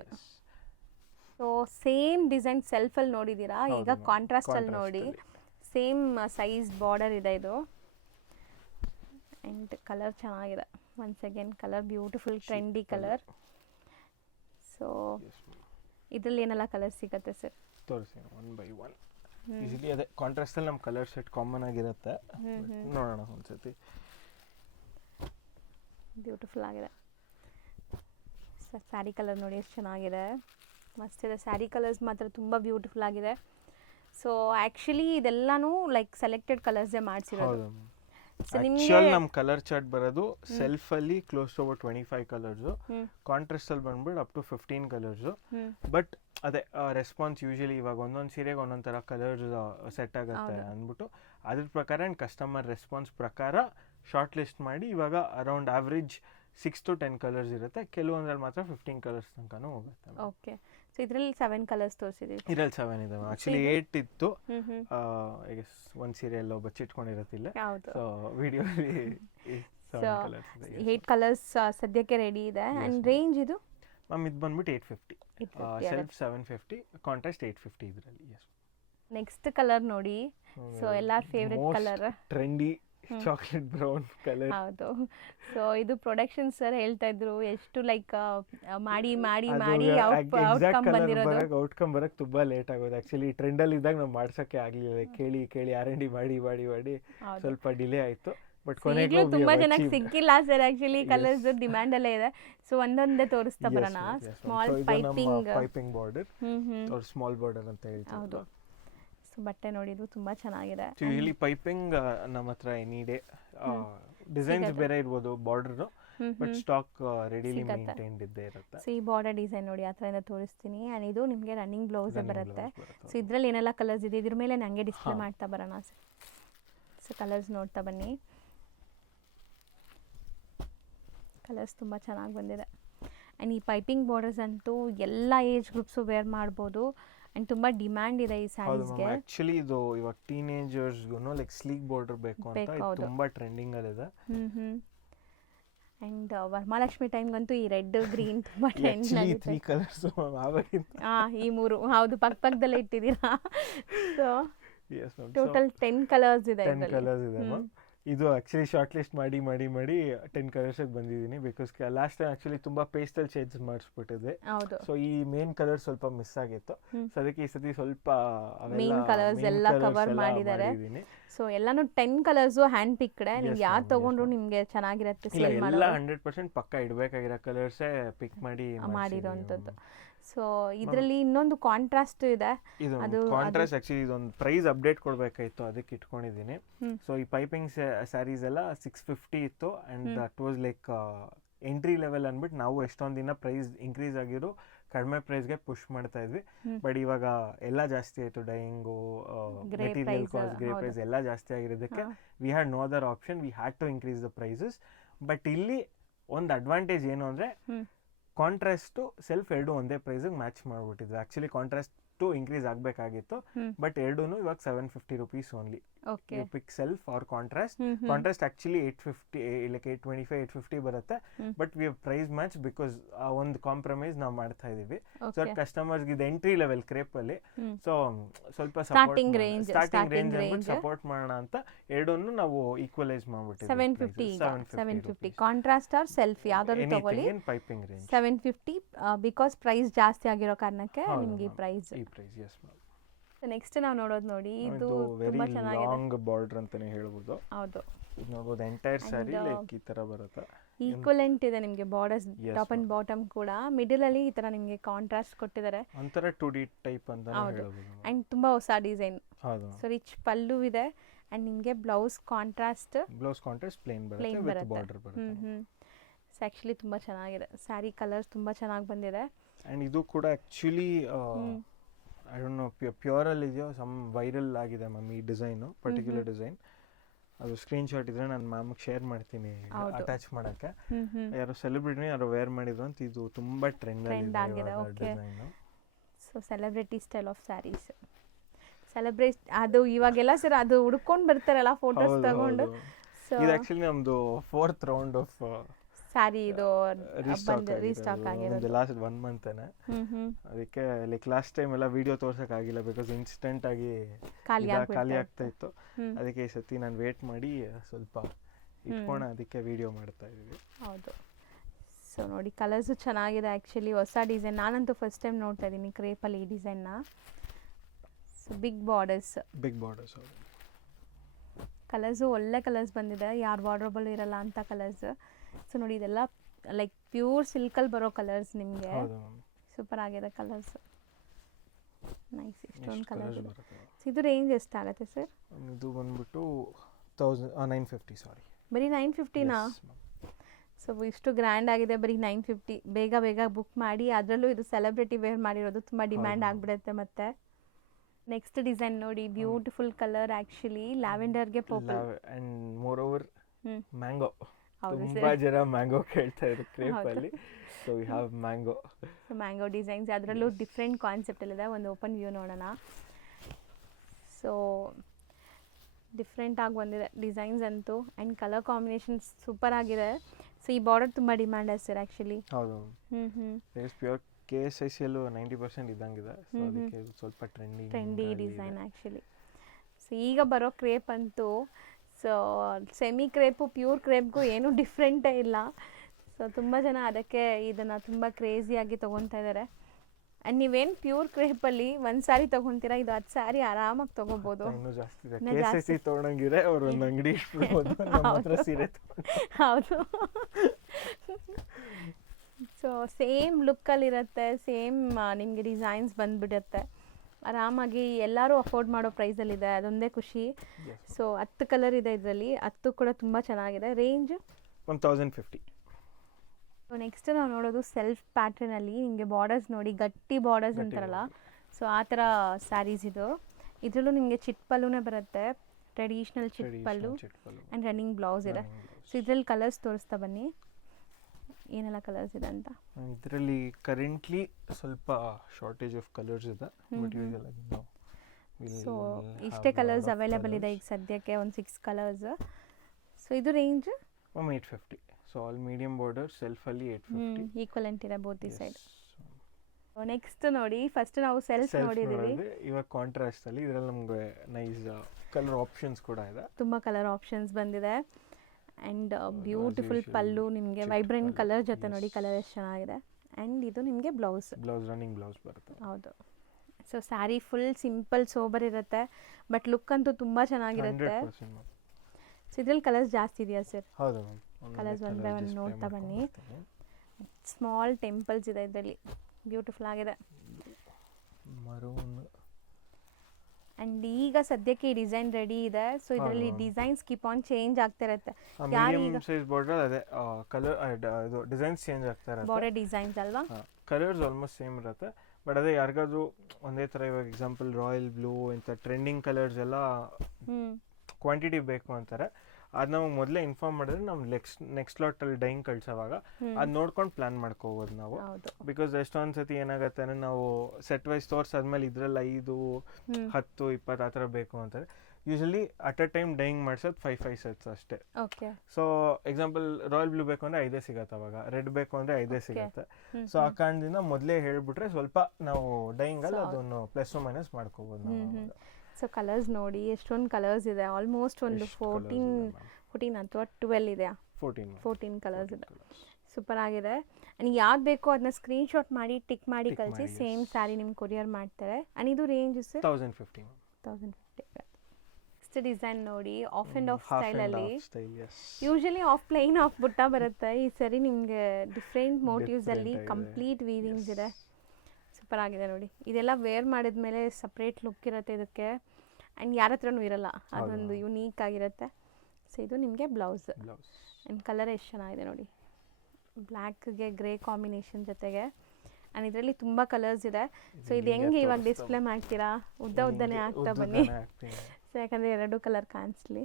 ಸೊ ಸೇಮ್ ಡಿಸೈನ್ ಸೆಲ್ಫಲ್ಲಿ ನೋಡಿದ್ದೀರಾ, ಈಗ ಕಾಂಟ್ರಾಸ್ಟಲ್ಲಿ ನೋಡಿ. ಸೇಮ್ ಸೈಜ್ ಬಾರ್ಡರ್ ಇದೆ ಇದು. ಆ್ಯಂಡ್ ಕಲರ್ ಚೆನ್ನಾಗಿದೆ. Once again colour beautiful trendy colour. So ಇದರಲ್ಲಿ ಏನೆಲ್ಲ ಕಲರ್ ಸಿಗುತ್ತೆ ಸರ್? ತೋರಿಸಿ ಒನ್ ಬೈ ಒನ್. ಯೂಶಲಿ ಅದೇ ಕಾಂಟ್ರಾಸ್ಟಲ್ಲಿ ನಮ್ಮ ಕಲರ್ ಸೆಟ್ ಕಾಮನ್ ಆಗಿರುತ್ತೆ. ನೋಡೋಣ ಒಂದ್ಸತಿ. ಬ್ಯೂಟಿಫುಲ್ ಆಗಿದೆ. ಸ್ಯಾರಿ ಕಲರ್ ನೋಡಿ ಎಷ್ಟು ಚೆನ್ನಾಗಿದೆ, ಮಸ್ತ್ ಇದೆ. ಸ್ಯಾರಿ ಕಲರ್ಸ್ ಮಾತ್ರ ತುಂಬ ಬ್ಯೂಟಿಫುಲ್ ಆಗಿದೆ. ಸೊ ಆ್ಯಕ್ಚುಲಿ ಇದೆಲ್ಲಾನು ಲೈಕ್ ಸೆಲೆಕ್ಟೆಡ್ ಕಲರ್ಸೇ ಮಾಡಿಸಿರೋದು. ಆಕ್ಚುಯಲ್ ನಮ್ಮ ಕಲರ್ ಚಾರ್ಟ್ ಬರೋದು ಸೆಲ್ಫ್ ಅಲ್ಲಿ close to about 25 colours, contrast ಅಲ್ಲಿ ಬಂದ್ಬಿಟ್ಟು ಅಪ್ ಟು 15 ಕಲರ್ಸು. ಬಟ್ ಅದೇ ರೆಸ್ಪಾನ್ಸ್ ಯೂಶಲಿ ಇವಾಗ ಒಂದೊಂದು ಸೀರೆಗೆ ಒಂದೊಂದು ಥರ ಕಲರ್ಸ್ ಸೆಟ್ ಆಗುತ್ತೆ ಅಂದ್ಬಿಟ್ಟು ಅದ್ರ ಪ್ರಕಾರ ಆ್ಯಂಡ್ ಕಸ್ಟಮರ್ ರೆಸ್ಪಾನ್ಸ್ ಪ್ರಕಾರ ಶಾರ್ಟ್ ಲಿಸ್ಟ್ ಮಾಡಿ ಇವಾಗ ಅರೌಂಡ್ ಆವ್ರೇಜ್ 6 to 10 ಕಲರ್ಸ್ ಇರುತ್ತೆ. ಕೆಲವೊಂದ್ರಲ್ಲಿ ಮಾತ್ರ 15 ಕಲರ್ಸ್ ತನಕನೂ ಹೋಗುತ್ತೆ. ಓಕೆ. ಸೊ ಇದರಲ್ಲಿ 7 ಕಲರ್ಸ್ ತೋರಿಸಿದ್ದೀವಿ. ಇದರಲ್ಲಿ 7 ಇದೆ. ಆಕ್ಚುಲಿ 8 ಇತ್ತು. ಒಂದು ಸೀರಿಯಲ್ ಬಚ್ಚಿಟ್ಕೊಂಡಿರತ್ತಿಲ್ಲ. ಸೊ ವಿಡಿಯೋಲಿ 8 ಕಲರ್ಸ್ ಸದ್ಯಕ್ಕೆ ರೆಡಿ ಇದೆ. ಆ್ಯಂಡ್ ರೇಂಜ್ ಇದು ಮ್ಯಾಮ್ ಇದು ಬಂದ್ಬಿಟ್ಟು 850. ಸೆಲ್ಫ್ 750, ಕಾಂಟ್ರಾಸ್ಟ್ 850 ಇದರಲ್ಲಿ. ಎಸ್. ನೆಕ್ಸ್ಟ್ ಕಲರ್ ನೋಡಿ. ಸೊ ಎಲ್ಲರ favourite colour, trendy chocolate brown colour. ಹೌದು. ಸೊ ಇದು ಪ್ರೊಡಕ್ಷನ್ ಸರ್ ಹೇಳ್ತಾ ಇದ್ರು ಎಷ್ಟು ಲೈಕ್ ಮಾಡಿ ಮಾಡಿ ಮಾಡಿ ಔಟ್ಕಮ್ ಬಂದಿರೋದು. ಔಟ್ಕಮ್ ಬರಕ್ ತುಂಬಾ ಲೇಟ್ ಆಗೋದು. ಆಕ್ಚುಲಿ ಟ್ರೆಂಡ್ ಅಲ್ಲಿ ಇದ್ದಾಗ ನಾವು ಮಾಡ್ಸಕ್ಕೆ ಆಗ್ಲಿಲ್ಲ. ಕೇಳಿ ಕೇಳಿ R&D ಮಾಡಿ ಮಾಡಿ ಮಾಡಿ ಸ್ವಲ್ಪ ಡಿಲೇ ಆಯ್ತು. ಬಟ್ ಕೊನೆಗೂ ತುಂಬಾ ಜನಕ್ಕೆ ಸಿಕ್ಕಿಲ್ಲ ಸರ್. ಆಕ್ಚುಲಿ ಕಲರ್ಸ್ ಡಿಮ್ಯಾಂಡ್ ಅಲ್ಲೇ ಇದೆ. ಸೊ ಒಂದೊಂದೇ ತೋರಿಸ್ತಾ ಬರೋಣ. Small piping border or small border ಅಂತ ಹೇಳ್ತಾರೆ. ಹೌದು. ಬಟ್ಟೆ ನೋಡಿದ್ದು ತುಂಬಾ ಚೆನ್ನಾಗಿದೆ. ಯೂಶಲಿ ಪೈಪಿಂಗ್ ನಮ್ಮ ಹತ್ರ ಎನಿ ಡೇ ಡಿಸೈನ್ಸ್ ಬೇರೆ ಇರ್ಬೋದು border, but stock readily maintained ಇದ್ದೇ ಇರುತ್ತೆ. ಸೊ ಈ ಬಾರ್ಡರ್ ಡಿಸೈನ್ ನೋಡಿ ಆ ಥರ ತೋರಿಸ್ತೀನಿ. ಆ್ಯಂಡ್ ಇದು ನಿಮಗೆ ರನ್ನಿಂಗ್ ಬ್ಲೌಸೇ ಬರುತ್ತೆ. ಸೊ ಇದರಲ್ಲಿ ಏನೆಲ್ಲ ಕಲರ್ಸ್ ಇದೆ ಇದ್ರ ಮೇಲೆ ನನಗೆ ಡಿಸ್ಪ್ಲೇ ಮಾಡ್ತಾ ಬರೋಣ. ಸೊ ಕಲರ್ಸ್ ನೋಡ್ತಾ ಬನ್ನಿ. ಕಲರ್ಸ್ ತುಂಬ ಚೆನ್ನಾಗಿ ಬಂದಿದೆ. ಆ್ಯಂಡ್ ಈ ಪೈಪಿಂಗ್ ಬಾರ್ಡರ್ಸ್ ಅಂತೂ ಎಲ್ಲ ಏಜ್ ಗ್ರೂಪ್ಸು ವೇರ್ ಮಾಡ್ಬೋದು. ಆ್ಯಂಡ್ ತುಂಬ ಡಿಮ್ಯಾಂಡ್ ಇದೆ ಈ ಸ್ಯಾರೀಸ್ಗೆ. ಆ್ಯಕ್ಚುಲಿ ಇದು ಇವಾಗ ಟೀನೇಜರ್ಸ್ಗೂ ಲೈಕ್ ಸ್ಲೀಕ್ ಬಾರ್ಡರ್ ಬೇಕು ಅಂತ ತುಂಬ ಟ್ರೆಂಡಿಂಗ್ ಅಲ್ಲಿದೆ. ಆ್ಯಂಡ್ ವರಮಹಾಲಕ್ಷ್ಮಿ ಟೈಮ್ಗಂತೂ ಈ ರೆಡ್ ಗ್ರೀನ್ ತುಂಬ ಟ್ರೆಂಡ್ ಆಗಿದೆ. ಈ 3 ಹೌದು ಪಕ್ಕದಲ್ಲೇ ಇಟ್ಟಿದ್ದೀರಾ. ಸೊ ಟೋಟಲ್ 10 ಕಲರ್ಸ್ ಇದೆ. ಇದು ಆ್ಯಕ್ಚುಲಿ ಶಾರ್ಟ್ ಲಿಸ್ಟ್ ಮಾಡಿ ಮಾಡಿ ಮಾಡಿ 10 ಕಲರ್ಸಿಗೆ ಬಂದಿದ್ದೀನಿ. ಬಿಕಾಸ್ ಲಾಸ್ಟ್ ಟೈಮ್ ಆ್ಯಕ್ಚುಲಿ ತುಂಬ ಪೇಸ್ಟಲ್ ಶೇಡ್ಸ್ ಮಾಡಿಸ್ಬಿಟ್ಟಿದೆ. ಸೊ ಈ ಮೇನ್ ಕಲರ್ ಸ್ವಲ್ಪ ಮಿಸ್ ಆಗಿತ್ತು. ಸೊ ಅದಕ್ಕೆ ಈ ಸತಿ ಸ್ವಲ್ಪ ಮೇನ್ ಕಲರ್ಸ್ ಎಲ್ಲ ಕವರ್ ಮಾಡಿದ್ದಾರೆ. ಸೊ ಎಲ್ಲಾನು 10 ಕಲರ್ಸು ಹ್ಯಾಂಡ್ ಪಿಕ್ಡ್. ನೀವು ಯಾರು ತಗೊಂಡ್ರು ನಿಮಗೆ ಚೆನ್ನಾಗಿರುತ್ತೆ. ಸೇಲ್ ಎಲ್ಲ 100% ಪಕ್ಕ ಇಡಬೇಕಾಗಿರೋ ಕಲರ್ಸೇ ಪಿಕ್ ಮಾಡಿ ಮಾಡಿರೋಂಥದ್ದು. ಸೊ ಇದರಲ್ಲಿ ಇನ್ನೊಂದು ಕಾಂಟ್ರಾಸ್ಟ್ ಇದೆ. ಅದು ಕಾಂಟ್ರಾಸ್ಟ್ ಆಕ್ಚುಲಿ ಇದೊಂದು ಪ್ರೈಸ್ ಅಪ್ಡೇಟ್ ಕೊಡಬೇಕಾಯಿತು, ಅದಕ್ಕೆ ಇಟ್ಕೊಂಡಿದ್ದೀನಿ. ಸೊ ಈ ಪೈಪಿಂಗ್ ಸ್ಯಾರೀಸ್ ಎಲ್ಲ 650 ಇತ್ತು. And that was like entry level ಅಂದ್ಬಿಟ್ಟು ನಾವು ಎಷ್ಟೊಂದು ದಿನ ಪ್ರೈಸ್ ಇನ್ಕ್ರೀಸ್ ಆಗಿರೋ ಕಡಿಮೆ ಪ್ರೈಸ್ಗೆ ಪುಷ್ ಮಾಡ್ತಾ ಇದ್ವಿ. ಬಟ್ ಇವಾಗ ಎಲ್ಲ ಜಾಸ್ತಿ ಆಯಿತು. Dyeing, material cost, grey price ಎಲ್ಲ ಜಾಸ್ತಿ ಆಗಿರೋದಕ್ಕೆ we had no other option, we had to increase the prices. But ಇಲ್ಲಿ ಒಂದು ಅಡ್ವಾಂಟೇಜ್ ಏನು ಅಂದರೆ ಕಾಂಟ್ರಾಸ್ಟು ಸೆಲ್ಫ್ ಎರಡು ಒಂದೇ ಪ್ರೈಸಿಗೆ ಮ್ಯಾಚ್ ಮಾಡಿಬಿಟ್ಟಿದ್ವಿ. ಆ್ಯಕ್ಚುಲಿ ಕಾಂಟ್ರಾಸ್ಟು ಇನ್ಕ್ರೀಸ್ ಆಗಬೇಕಾಗಿತ್ತು, ಬಟ್ ಎರಡೂ ಇವಾಗ 750 rupees only. Okay you pick self or contrast. Contrast actually 850 like 825 850 ಬರುತ್ತೆ, but we have price match because ಒಂದು ಕಾಂಪ್ರಮೈಸ್ ನಾವು ಮಾಡ್ತಾ ಇದೀವಿ. ಸೊ ಕಸ್ಟಮರ್ಸ್ಗೆ ಇದು ಎಂಟ್ರಿ ಲೆವೆಲ್ ಕ್ರೇಪ್ ಅಲ್ಲಿ, ಸೊ ಸ್ವಲ್ಪ ಸ್ಟಾರ್ಟಿಂಗ್ ರೇಂಜ್ ಸಪೋರ್ಟ್ ಮಾಡೋಣ ಅಂತ ಎರಡನ್ನೂ ನಾವು ಈಕ್ವಲೈಸ್ ಮಾಡ್ಬಿಟ್ಟಿದ್ದೀವಿ. 750 ಈಗ 750 ಕಾಂಟ್ರಾಸ್ಟ್ ಆರ್ ಸೆಲ್ಫ್ ಯಾವ್ದಾದ್ರು ತಗೊಳ್ಳಿ ಪೈಪಿಂಗ್ ರೇಂಜ್ 750 ಬಿಕಾಸ್ ಪ್ರೈಸ್ ಜಾಸ್ತಿ ಆಗಿರೋ ಕಾರಣಕ್ಕೆ ನಿಮ್ಗೆ ಈ ಪ್ರೈಸ್. Yes ma'am. ನೆಕ್ಸ್ಟ್ ನಾವು ನೋಡೋದು ನೋಡಿ, ಇದು ವೆರಿ ತುಂಬಾ ಚೆನ್ನಾಗಿದೆ. ಲಾಂಗ್ ಬಾರ್ಡರ್ ಅಂತಾನೆ ಹೇಳ್ಬೋದು. ಹೌದು, ಇದು ನೋಡಬಹುದು ಎಂಟೈರ್ ಸ್ಯಾರಿ ಲೈಕ್ ಈ ತರ ಬರುತ್ತೆ. ಈಕ್ವಲೆಂಟ್ ಇದೆ ನಿಮಗೆ ಬಾರ್ಡರ್ಸ್ ಟಾಪ್ ಅಂಡ್ ಬಾಟಮ್ ಕೂಡ. ಮಿಡಲ್ ಅಲ್ಲಿ ಈ ತರ ನಿಮಗೆ ಕಾಂಟ್ರಾಸ್ಟ್ ಕೊಟ್ಟಿದ್ದಾರೆ, ಒಂಥರ 2D ಟೈಪ್ ಅಂತ ಹೇಳ್ಬೋದು. ಅಂಡ್ ತುಂಬಾ ಹೊಸ ಡಿಸೈನ್. ಹೌದು, ಸೊ ರಿಚ್ ಪಲ್ಲು ಇದೆ ಅಂಡ್ ನಿಮಗೆ ಬ್ಲೌಸ್ ಕಾಂಟ್ರಾಸ್ಟ್ ಪ್ಲೇನ್ ಬರುತ್ತೆ ವಿತ್ ಬಾರ್ಡರ್ ಬರುತ್ತೆ. ಸೊ ಆಕ್ಚುಲಿ ತುಂಬಾ ಚೆನ್ನಾಗಿದೆ. ಸ್ಯಾರಿ ಕಲರ್ಸ್ ತುಂಬಾ ಚೆನ್ನಾಗಿ ಬಂದಿದೆ. ಅಂಡ್ ಇದು ಕೂಡ actually I don't know pure ಅಲ್ಲಿ ಇದೆಯೋ ಸಮ್ ವೈರಲ್ ಆಗಿದೆ ಮ್ಯಾಮ್ ಈ ಡಿಸೈನ್, ಪರ್ಟಿಕ್ಯುಲರ್ ಡಿಸೈನ್. ಅದು ಸ್ಕ್ರೀನ್ ಶಾಟ್ ಇದ್ರೆ ನಾನು ಮ್ಯಾಮ್ಗೆ ಶೇರ್ ಮಾಡ್ತೀನಿ ಅಟ್ಯಾಚ್ ಮಾಡಕ್ಕೆ. ಯಾರೋ ಸೆಲೆಬ್ರಿಟಿನೇ ಯಾರೋ ವೇರ್ ಮಾಡಿದ್ರು ಅಂತ. ಇದು ತುಂಬಾ ಟ್ರೆಂಡ್ ಆಗಿದೆ design. So celebrity style of saris, celebrate ಅದು ಇವಾಗೆಲ್ಲ ಸರ್ ಅದು ಹುಡ್ಕೊಂಡು ಬರ್ತಾರಲ್ಲ ಫೋಟೋಸ್ ತಗೊಂಡು. ಸೊ ಇದು ಆಕ್ಚುಲಿ ನಮ್ದು 4th ರೌಂಡ್ ಆಫ್ ಸ್ಯಾರಿ ಇದು ಬಂದು ರೀಸ್ಟಾಕ್ ಆಗಿರೋದು ಲಾಸ್ಟ್ 1 ಮಂತ್ ಅದಕ್ಕೆ ಲೈಕ್ ಲಾಸ್ಟ್ ಟೈಮ್ ಎಲ್ಲ ವಿಡಿಯೋ ತೋರ್ಸಕ್ ಆಗಿಲ್ಲ ಬಿಕಾಸ್ ಇನ್ಸ್ಟೆಂಟ್ ಆಗಿ ಖಾಲಿ ಆಗ್ತಾ ಇತ್ತು. ಅದಕ್ಕೆ ಈ ಸತಿ ನಾನು ವೇಟ್ ಮಾಡಿ ಸ್ವಲ್ಪ ಇಟ್ಕೊಂಡು ಅದಕ್ಕೆ ವಿಡಿಯೋ ಮಾಡ್ತಾ ಇದೀವಿ. ಹೌದು. ಸೊ ನೋಡಿ ಕಲರ್ಸು ಚೆನ್ನಾಗಿದೆ ಆ್ಯಕ್ಚುಲಿ, ಹೊಸ ಡಿಸೈನ್. ನಾನಂತೂ ಫಸ್ಟ್ ಟೈಮ್ ನೋಡ್ತಾ ಇದ್ದೀನಿ ಕ್ರೇಪಲ್ಲಿ ಈ ಡಿಸೈನ್ನ. ಸೊ ಬಿಗ್ ಬಾರ್ಡರ್ಸ್ ಕಲರ್ಸು ಒಳ್ಳೆ ಕಲರ್ಸ್ ಬಂದಿದೆ, ಯಾರು ವಾರ್ಡ್ರೋಬಲ್ ಇರಲ್ಲ ಅಂತ ಕಲರ್ಸ್. ಸೊ ನೋಡಿ ಇದೆಲ್ಲ ಲೈಕ್ ಪ್ಯೂರ್ ಸಿಲ್ಕಲ್ಲಿ ಬರೋ ಕಲರ್ಸ್ ನಿಮಗೆ. ಸೂಪರ್ ಆಗಿದೆ ಕಲರ್ಸ್, ನೈಸ್. ಇಷ್ಟೊಂದು ಕಲರ್ಸ್. ಇದು ರೇಂಜ್ ಎಷ್ಟಾಗುತ್ತೆ ಸರ್? ಇದು ಬಂದ್ಬಿಟ್ಟು 950. ಸಾರಿ, ಬರೀ 950ನಾ? ಸೊ ಇಷ್ಟು ಗ್ರ್ಯಾಂಡ್ ಆಗಿದೆ, ಬರೀ 950. ಬೇಗ ಬುಕ್ ಮಾಡಿ. ಅದರಲ್ಲೂ ಇದು ಸೆಲೆಬ್ರಿಟಿ ವೇರ್ ಮಾಡಿರೋದು, ತುಂಬ ಡಿಮ್ಯಾಂಡ್ ಆಗಿಬಿಡುತ್ತೆ. ಮತ್ತೆ ನೆಕ್ಸ್ಟ್ ಡಿಸೈನ್ ನೋಡಿ, ಬ್ಯೂಟಿಫುಲ್ ಕಲರ್ ಆ್ಯಕ್ಚುಲಿ, ಲ್ಯಾವೆಂಡರ್ಗೆ purple and more over mango. ತುಂಬಾ ಜನ ಮ್ಯಾಂಗೋ ಕೇಳ್ತಾ ಇದ್ರು ಕ್ರೇಪ್ ಅಲ್ಲಿ. So we have mango designs. ಅದರಲ್ಲೂ ಡಿಫ್ರೆಂಟ್ ಕಾನ್ಸೆಪ್ಟ್ ಇದೆ. ಒಂದು ಓಪನ್ ವ್ಯೂ ನೋಡೋಣ. ಸೊ ಡಿಫ್ರೆಂಟ್ ಆಗಿ ಬಂದಿದೆ ಡಿಸೈನ್ಸ್ ಅಂತೂ, ಆ್ಯಂಡ್ ಕಲರ್ ಕಾಂಬಿನೇಷನ್ ಸೂಪರ್ ಆಗಿದೆ. ಸೊ ಈ ಬಾರ್ಡರ್ ತುಂಬ ಡಿಮ್ಯಾಂಡ್ ಇದೆ ಸರ್ ಆ್ಯಕ್ಚುಲಿ. ಹೌದು, ಪ್ಯೂರ್ KSIC ಅಲ್ಲೂ 90% ಇದ್ದಂಗಿದೆ. ಸೊ ಅದಕ್ಕೆ ಸ್ವಲ್ಪ ಟ್ರೆಂಡಿ ಡಿಸೈನ್ ಆ್ಯಕ್ಚುಲಿ. ಸೊ ಈಗ ಬರೋ ಕ್ರೇಪ್ ಅಂತೂ ಸೊ ಸೆಮಿ ಕ್ರೇಪು ಪ್ಯೂರ್ ಕ್ರೇಪ್ಗೂ ಏನೂ ಡಿಫ್ರೆಂಟೇ ಇಲ್ಲ. ಸೊ ತುಂಬ ಜನ ಅದಕ್ಕೆ ಇದನ್ನು ತುಂಬ ಕ್ರೇಜಿಯಾಗಿ ತೊಗೊತಾ ಇದ್ದಾರೆ. ಆ್ಯಂಡ್ ನೀವೇನು ಪ್ಯೂರ್ ಕ್ರೇಪಲ್ಲಿ ಒಂದು ಸ್ಯಾರಿ ತೊಗೊತೀರಾ, ಇದು 10 ಸ್ಯಾರಿ ಆರಾಮಾಗಿ ತೊಗೋಬೋದು. ಇನ್ನೂ ಜಾಸ್ತಿ ಇದೆ. KSIC ತೊಗೊಂಡಂಗಿದ್ರೆ ಅವ್ರು ಒಂದು ಅಂಗಡಿ ಇಟ್ಬಿಡ್ಬೋದು, ನಮ್ಮ ಹತ್ರ ಸೀರೆ ಹೌದು. ಸೊ ಸೇಮ್ ಲುಕ್ಕಲ್ಲಿರುತ್ತೆ, ಸೇಮ್ ನಿಮಗೆ ಡಿಸೈನ್ಸ್ ಬಂದುಬಿಡುತ್ತೆ. ಆರಾಮಾಗಿ ಎಲ್ಲರೂ ಅಫೋರ್ಡ್ ಮಾಡೋ ಪ್ರೈಸಲ್ಲಿದೆ, ಅದೊಂದೇ ಖುಷಿ. ಸೊ 10 ಕಲರ್ ಇದೆ ಇದರಲ್ಲಿ, 10 ಕೂಡ ತುಂಬ ಚೆನ್ನಾಗಿದೆ. ರೇಂಜ್ 1050. ಸೊ ನೆಕ್ಸ್ಟ್ ನಾವು ನೋಡೋದು ಸೆಲ್ಫ್ ಪ್ಯಾಟ್ರನಲ್ಲಿ. ನಿಮಗೆ ಬಾರ್ಡರ್ಸ್ ನೋಡಿ, ಗಟ್ಟಿ ಬಾರ್ಡರ್ಸ್ ಅಂತಾರಲ್ಲ, ಸೊ ಆ ಥರ ಸ್ಯಾರೀಸ್ ಇದು. ಇದರಲ್ಲೂ ನಿಮಗೆ ಚಿಟ್ ಪಲ್ಲುನೇ ಬರುತ್ತೆ, traditional chit pallu and running blouse ಇದೆ. ಸೊ ಇದರಲ್ಲಿ ಕಲರ್ಸ್ ತೋರಿಸ್ತಾ ಬನ್ನಿ, ಏನೆಲ್ಲ ಕಲರ್ಸ್ ಇದೆ ಅಂತ. ಇದರಲ್ಲಿ ಕರೆಂಟ್ಲಿ ಸ್ವಲ್ಪ ಶಾರ್ಟೇಜ್ ಆಫ್ ಕಲರ್ಸ್ ಇದೆ, ಬಟ್ ಸೊ ಇಷ್ಟೇ ಕಲರ್ಸ್ ಅವೈಲೇಬಲ್ ಇದೆ ಈಗ ಸದ್ಯಕ್ಕೆ, ಒಂದು 6 ಕಲರ್ಸ್. ಸೊ ಇದು range 850. So all medium border self ಅಲ್ಲಿ 850. ಈಕ್ವಲೆಂಟ್ ಇದೆ ಬೋತ್ ದಿ ಸೈಡ್. ನೆಕ್ಸ್ಟ್ ನೋಡಿ, ಫಸ್ಟ್ ನಾವು ಸೆಲ್ಫ್ ನೋಡಿದೀವಿ, ಇವಾಗ ಕಾಂಟ್ರಾಸ್ಟ್ ಅಲ್ಲಿ ಇದರಲ್ಲಿ ನಮಗೆ ನೈಸ್ ಕಲರ್ ಆಪ್ಷನ್ಸ್ ಕೂಡ ಇದೆ. ತುಂಬಾ ಕಲರ್ ಆಪ್ಷನ್ಸ್ ಬಂದಿದೆ. ಆ್ಯಂಡ್ ಬ್ಯೂಟಿಫುಲ್ ಪಲ್ಲು, ನಿಮಗೆ ವೈಬ್ರೆಂಟ್ ಕಲರ್ ಜೊತೆ ನೋಡಿ ಕಲರ್ ಎಷ್ಟು ಚೆನ್ನಾಗಿದೆ. ಆ್ಯಂಡ್ ಇದು ನಿಮಗೆ ಬ್ಲೌಸ್ ರನ್ನಿಂಗ್ ಬ್ಲೌಸ್ ಬರುತ್ತೆ. ಹೌದು. So sari full simple sober ಇರುತ್ತೆ, ಬಟ್ ಲುಕ್ ಅಂತೂ ತುಂಬ ಚೆನ್ನಾಗಿರುತ್ತೆ. ಸೊ ಇದ್ರಲ್ಲಿ ಕಲರ್ಸ್ ಜಾಸ್ತಿ ಇದೆಯಾ ಸರ್? ಹೌದು, ಕಲರ್ಸ್ ಒನ್ ಬೈ ಒನ್ ನೋಡ್ತಾ ಬನ್ನಿ. ಸ್ಮಾಲ್ ಟೆಂಪಲ್ಸ್ ಇದೆ ಇದರಲ್ಲಿ, ಬ್ಯೂಟಿಫುಲ್ ಆಗಿದೆ. ಮರೂನ್. ಅಂಡ್ ಈಗ ಸದ್ಯಕ್ಕೆ ಈ ಡಿಸೈನ್ ರೆಡಿ ಇದೆ. ಸೊ ಇದರಲ್ಲಿ ಡಿಸೈನ್ಸ್ ಕೀಪ್ ಆನ್ ಚೇಂಜ್ ಆಗ್ತಾ ಇರುತ್ತೆ. ಮೀಡಿಯಂ ಸೈಜ್ ಬಾರ್ಡರ್ ಅದೇ ಕಲರ್ ಇದು ಡಿಸೈನ್ಸ್ ಚೇಂಜ್ ಆಗ್ತಾ ಇರುತ್ತೆ. ಬಾರ್ಡರ್ ಡಿಸೈನ್ಸ್ ಅಲ್ವಾ? ಕಲರ್ಸ್ ಆಲ್ಮೋಸ್ಟ್ ಸೇಮ್ ಇರುತ್ತೆ, ಬಟ್ ಅದೇ ಯಾರಿಗಾದ್ರೂ ಒಂದೇ ಥರ, ಇವಾಗ ಎಕ್ಸಾಂಪಲ್ ರಾಯಲ್ ಬ್ಲೂ ಇಂಥ ಟ್ರೆಂಡಿಂಗ್ ಕಲರ್ಸ್ ಎಲ್ಲ ಕ್ವಾಂಟಿಟಿ ಬೇಕು ಅಂತಾರೆ. ಅದು ನಮಗೆ ಮೊದಲೇ ಇನ್ಫಾರ್ಮ್ ಮಾಡಿದ್ರೆ ನಾವು ನೆಕ್ಸ್ಟ್ ಲಾಟಲ್ಲಿ ಡೈಯಿಂಗ್ ಕಳ್ಸೋವಾಗ ಅದು ನೋಡ್ಕೊಂಡು ಪ್ಲಾನ್ ಮಾಡ್ಕೋಬೋದು ನಾವು. ಬಿಕಾಸ್ ಎಷ್ಟೊಂದು ಸತಿ ಏನಾಗುತ್ತೆ ಅಂದರೆ ನಾವು ಸೆಟ್ ವೈಸ್ ತೋರಿಸಾದ್ಮೇಲೆ ಇದರಲ್ಲಿ 5, 10, 20 ಆ ಥರ ಬೇಕು ಅಂತಾರೆ. Usually at a time dyeing ಮಾಡ್ಸೋದು 5 ಸೆಟ್ಸ್ ಅಷ್ಟೇ. Okay. So example royal blue ಬೇಕು ಅಂದರೆ 5 ಸಿಗತ್ತೆ, ಅವಾಗ ರೆಡ್ ಬೇಕು ಅಂದರೆ 5 ಸಿಗತ್ತೆ. ಸೊ ಆ ಕಾರಣದಿಂದ ಮೊದಲೇ ಹೇಳ್ಬಿಟ್ರೆ ಸ್ವಲ್ಪ ನಾವು ಡೈಯಿಂಗಲ್ಲಿ ಅದನ್ನು ಪ್ಲಸ್ ಮೈನಸ್ ಮಾಡ್ಕೋಬೋದು ನಾವು. ಸೊ ಕಲರ್ಸ್ ನೋಡಿ ಎಷ್ಟೊಂದು ಕಲರ್ಸ್ ಇದೆ, ಆಲ್ಮೋಸ್ಟ್ ಒಂದು 14 ಅಥವಾ 12 ಇದೆಯಾ? 14 ಕಲರ್ಸ್ ಇದೆ. ಸೂಪರ್ ಆಗಿದೆ. ಆ್ಯಂಡ್ ಯಾವ್ದು ಬೇಕೋ ಅದನ್ನ ಸ್ಕ್ರೀನ್ಶಾಟ್ ಮಾಡಿ ಟಿಕ್ ಮಾಡಿ ಕಳಿಸಿ, ಸೇಮ್ ಸ್ಯಾರಿ ನಿಮ್ಗೆ ಕೊರಿಯರ್ ಮಾಡ್ತಾರೆ. ಆ್ಯಂಡ್ ಇದು ರೇಂಜ್ ಸರ್ 1050. ನೆಕ್ಸ್ಟ್ ಡಿಸೈನ್ ನೋಡಿ, ಆಫ್ ಆ್ಯಂಡ್ ಆಫ್ ಸ್ಟೈಲಲ್ಲಿ. Style usually of plain of ಬುಟ್ಟ ಬರುತ್ತೆ, ಈ ಸರಿ ನಿಮಗೆ ಡಿಫ್ರೆಂಟ್ ಮೋಟಿವ್ಸಲ್ಲಿ ಕಂಪ್ಲೀಟ್ ವೀವಿಂಗ್ಸ್ ಇದೆ. ಸೂಪರ್ ಆಗಿದೆ ನೋಡಿ. ಇದೆಲ್ಲ ವೇರ್ ಮಾಡಿದ್ಮೇಲೆ ಸಪ್ರೇಟ್ ಲುಕ್ ಇರುತ್ತೆ ಇದಕ್ಕೆ, ಆ್ಯಂಡ್ ಯಾರ ಹತ್ರನೂ ಇರಲ್ಲ, ಅದೊಂದು ಯುನೀಕ್ ಆಗಿರುತ್ತೆ. ಸೊ ಇದು ನಿಮಗೆ ಬ್ಲೌಸ್. ಆ್ಯಂಡ್ ಕಲರ್ ಎಷ್ಟು ಚೆನ್ನಾಗಿದೆ ನೋಡಿ, ಬ್ಲ್ಯಾಕ್ಗೆ ಗ್ರೇ ಕಾಂಬಿನೇಷನ್ ಜೊತೆಗೆ. ಆ್ಯಂಡ್ ಇದರಲ್ಲಿ ತುಂಬ ಕಲರ್ಸ್ ಇದೆ. ಸೊ ಇದು ಹೆಂಗೆ ಇವಾಗ ಡಿಸ್ಪ್ಲೇ ಮಾಡ್ತೀರಾ? ಉದ್ದನೇ ಆಗ್ತಾ ಬನ್ನಿ, ಸೊ ಯಾಕಂದರೆ 2 ಕಲರ್ ಕಾಣಿಸ್ಲಿ.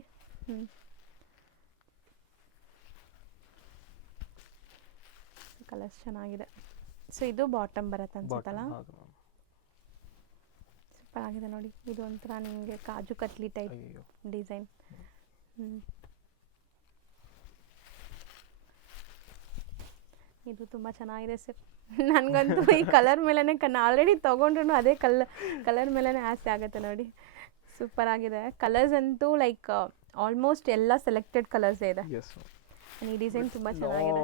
ಕಲರ್ಸ್ ಚೆನ್ನಾಗಿದೆ. ಸೊ ಇದು ಬಾಟಮ್ ಬರುತ್ತೆ ಅನ್ಸುತ್ತಲ್ಲ. ಸೂಪರ್ ಆಗಿದೆ ನೋಡಿ. ಇದು ಒಂಥರ ನಿಮಗೆ ಕಾಜು ಕತ್ಲಿ ಟೈಪ್ ಡಿಸೈನ್. ಇದು ತುಂಬ ಚೆನ್ನಾಗಿದೆ ಸರ್. ನನಗಂತೂ ಈ ಕಲರ್ ಮೇಲೇ ಆಲ್ರೆಡಿ ತೊಗೊಂಡ್ರು ಅದೇ ಕಲರ್ ಮೇಲೇ ಆಸೆ ಆಗುತ್ತೆ ನೋಡಿ. ಸೂಪರ್ ಆಗಿದೆ. ಕಲರ್ಸ್ ಅಂತೂ ಲೈಕ್ ಆಲ್ಮೋಸ್ಟ್ ಎಲ್ಲ ಸೆಲೆಕ್ಟೆಡ್ ಕಲರ್ಸ್ ಇದೆ. ಈ ಡಿಸೈನ್ ತುಂಬ ಚೆನ್ನಾಗಿದೆ.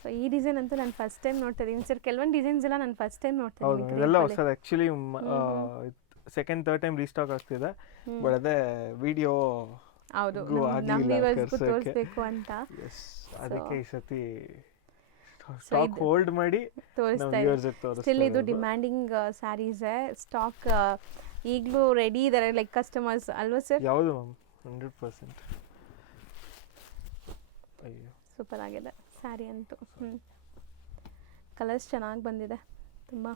ಸೊ ಈ ಡಿಸೈನ್ ಅಂತೂ ನಾನು ಫಸ್ಟ್ ಟೈಮ್ ನೋಡ್ತಾ ಇದ್ದೀನಿ ಸರ್. ಕೆಲವೊಂದು ಡಿಸೈನ್ಸ್ ಎಲ್ಲ ನಾನು ಫಸ್ಟ್ ಟೈಮ್ ನೋಡ್ತಾ ಇದ್ದೀನಿ. ಇದೆಲ್ಲ ಹೊಸದು actually. Second third time restock ಆಗ್ತಿದೆ, ಬಟ್ ಅದೇ ವಿಡಿಯೋ ಹೌದು ನಮ್ಮ ವ್ಯೂವರ್ಸ್ಗೂ ತೋರಿಸ್ಬೇಕು ಅಂತ ಅದಕ್ಕೆ ಈ ಸತಿ ಸ್ಟಾಕ್ ಹೋಲ್ಡ್ ಮಾಡಿ ತೋರಿಸ್ತಾ ಇದ್ದೀನಿ. ಸ್ಟಿಲ್ ಇದು ಡಿಮ್ಯಾಂಡಿಂಗ್ ಸ್ಯಾರೀಸ್ ಸ್ಟಾಕ್ ಈಗಲೂ ರೆಡಿ ಇದ್ದಾರೆ ಲೈಕ್ ಕಸ್ಟಮರ್ಸ್ ಅಲ್ವಾ ಸರ್? ಯಾವುದು ಮ್ಯಾಮ್? 100%. ಅಯ್ಯೋ ಸೂಪರ್ ಆಗಿದೆ ಸ್ಯಾರಿ ಅಂತೂ. ಕಲರ್ಸ್ ಚೆನ್ನಾಗಿ ಬಂದಿದೆ ತುಂಬ.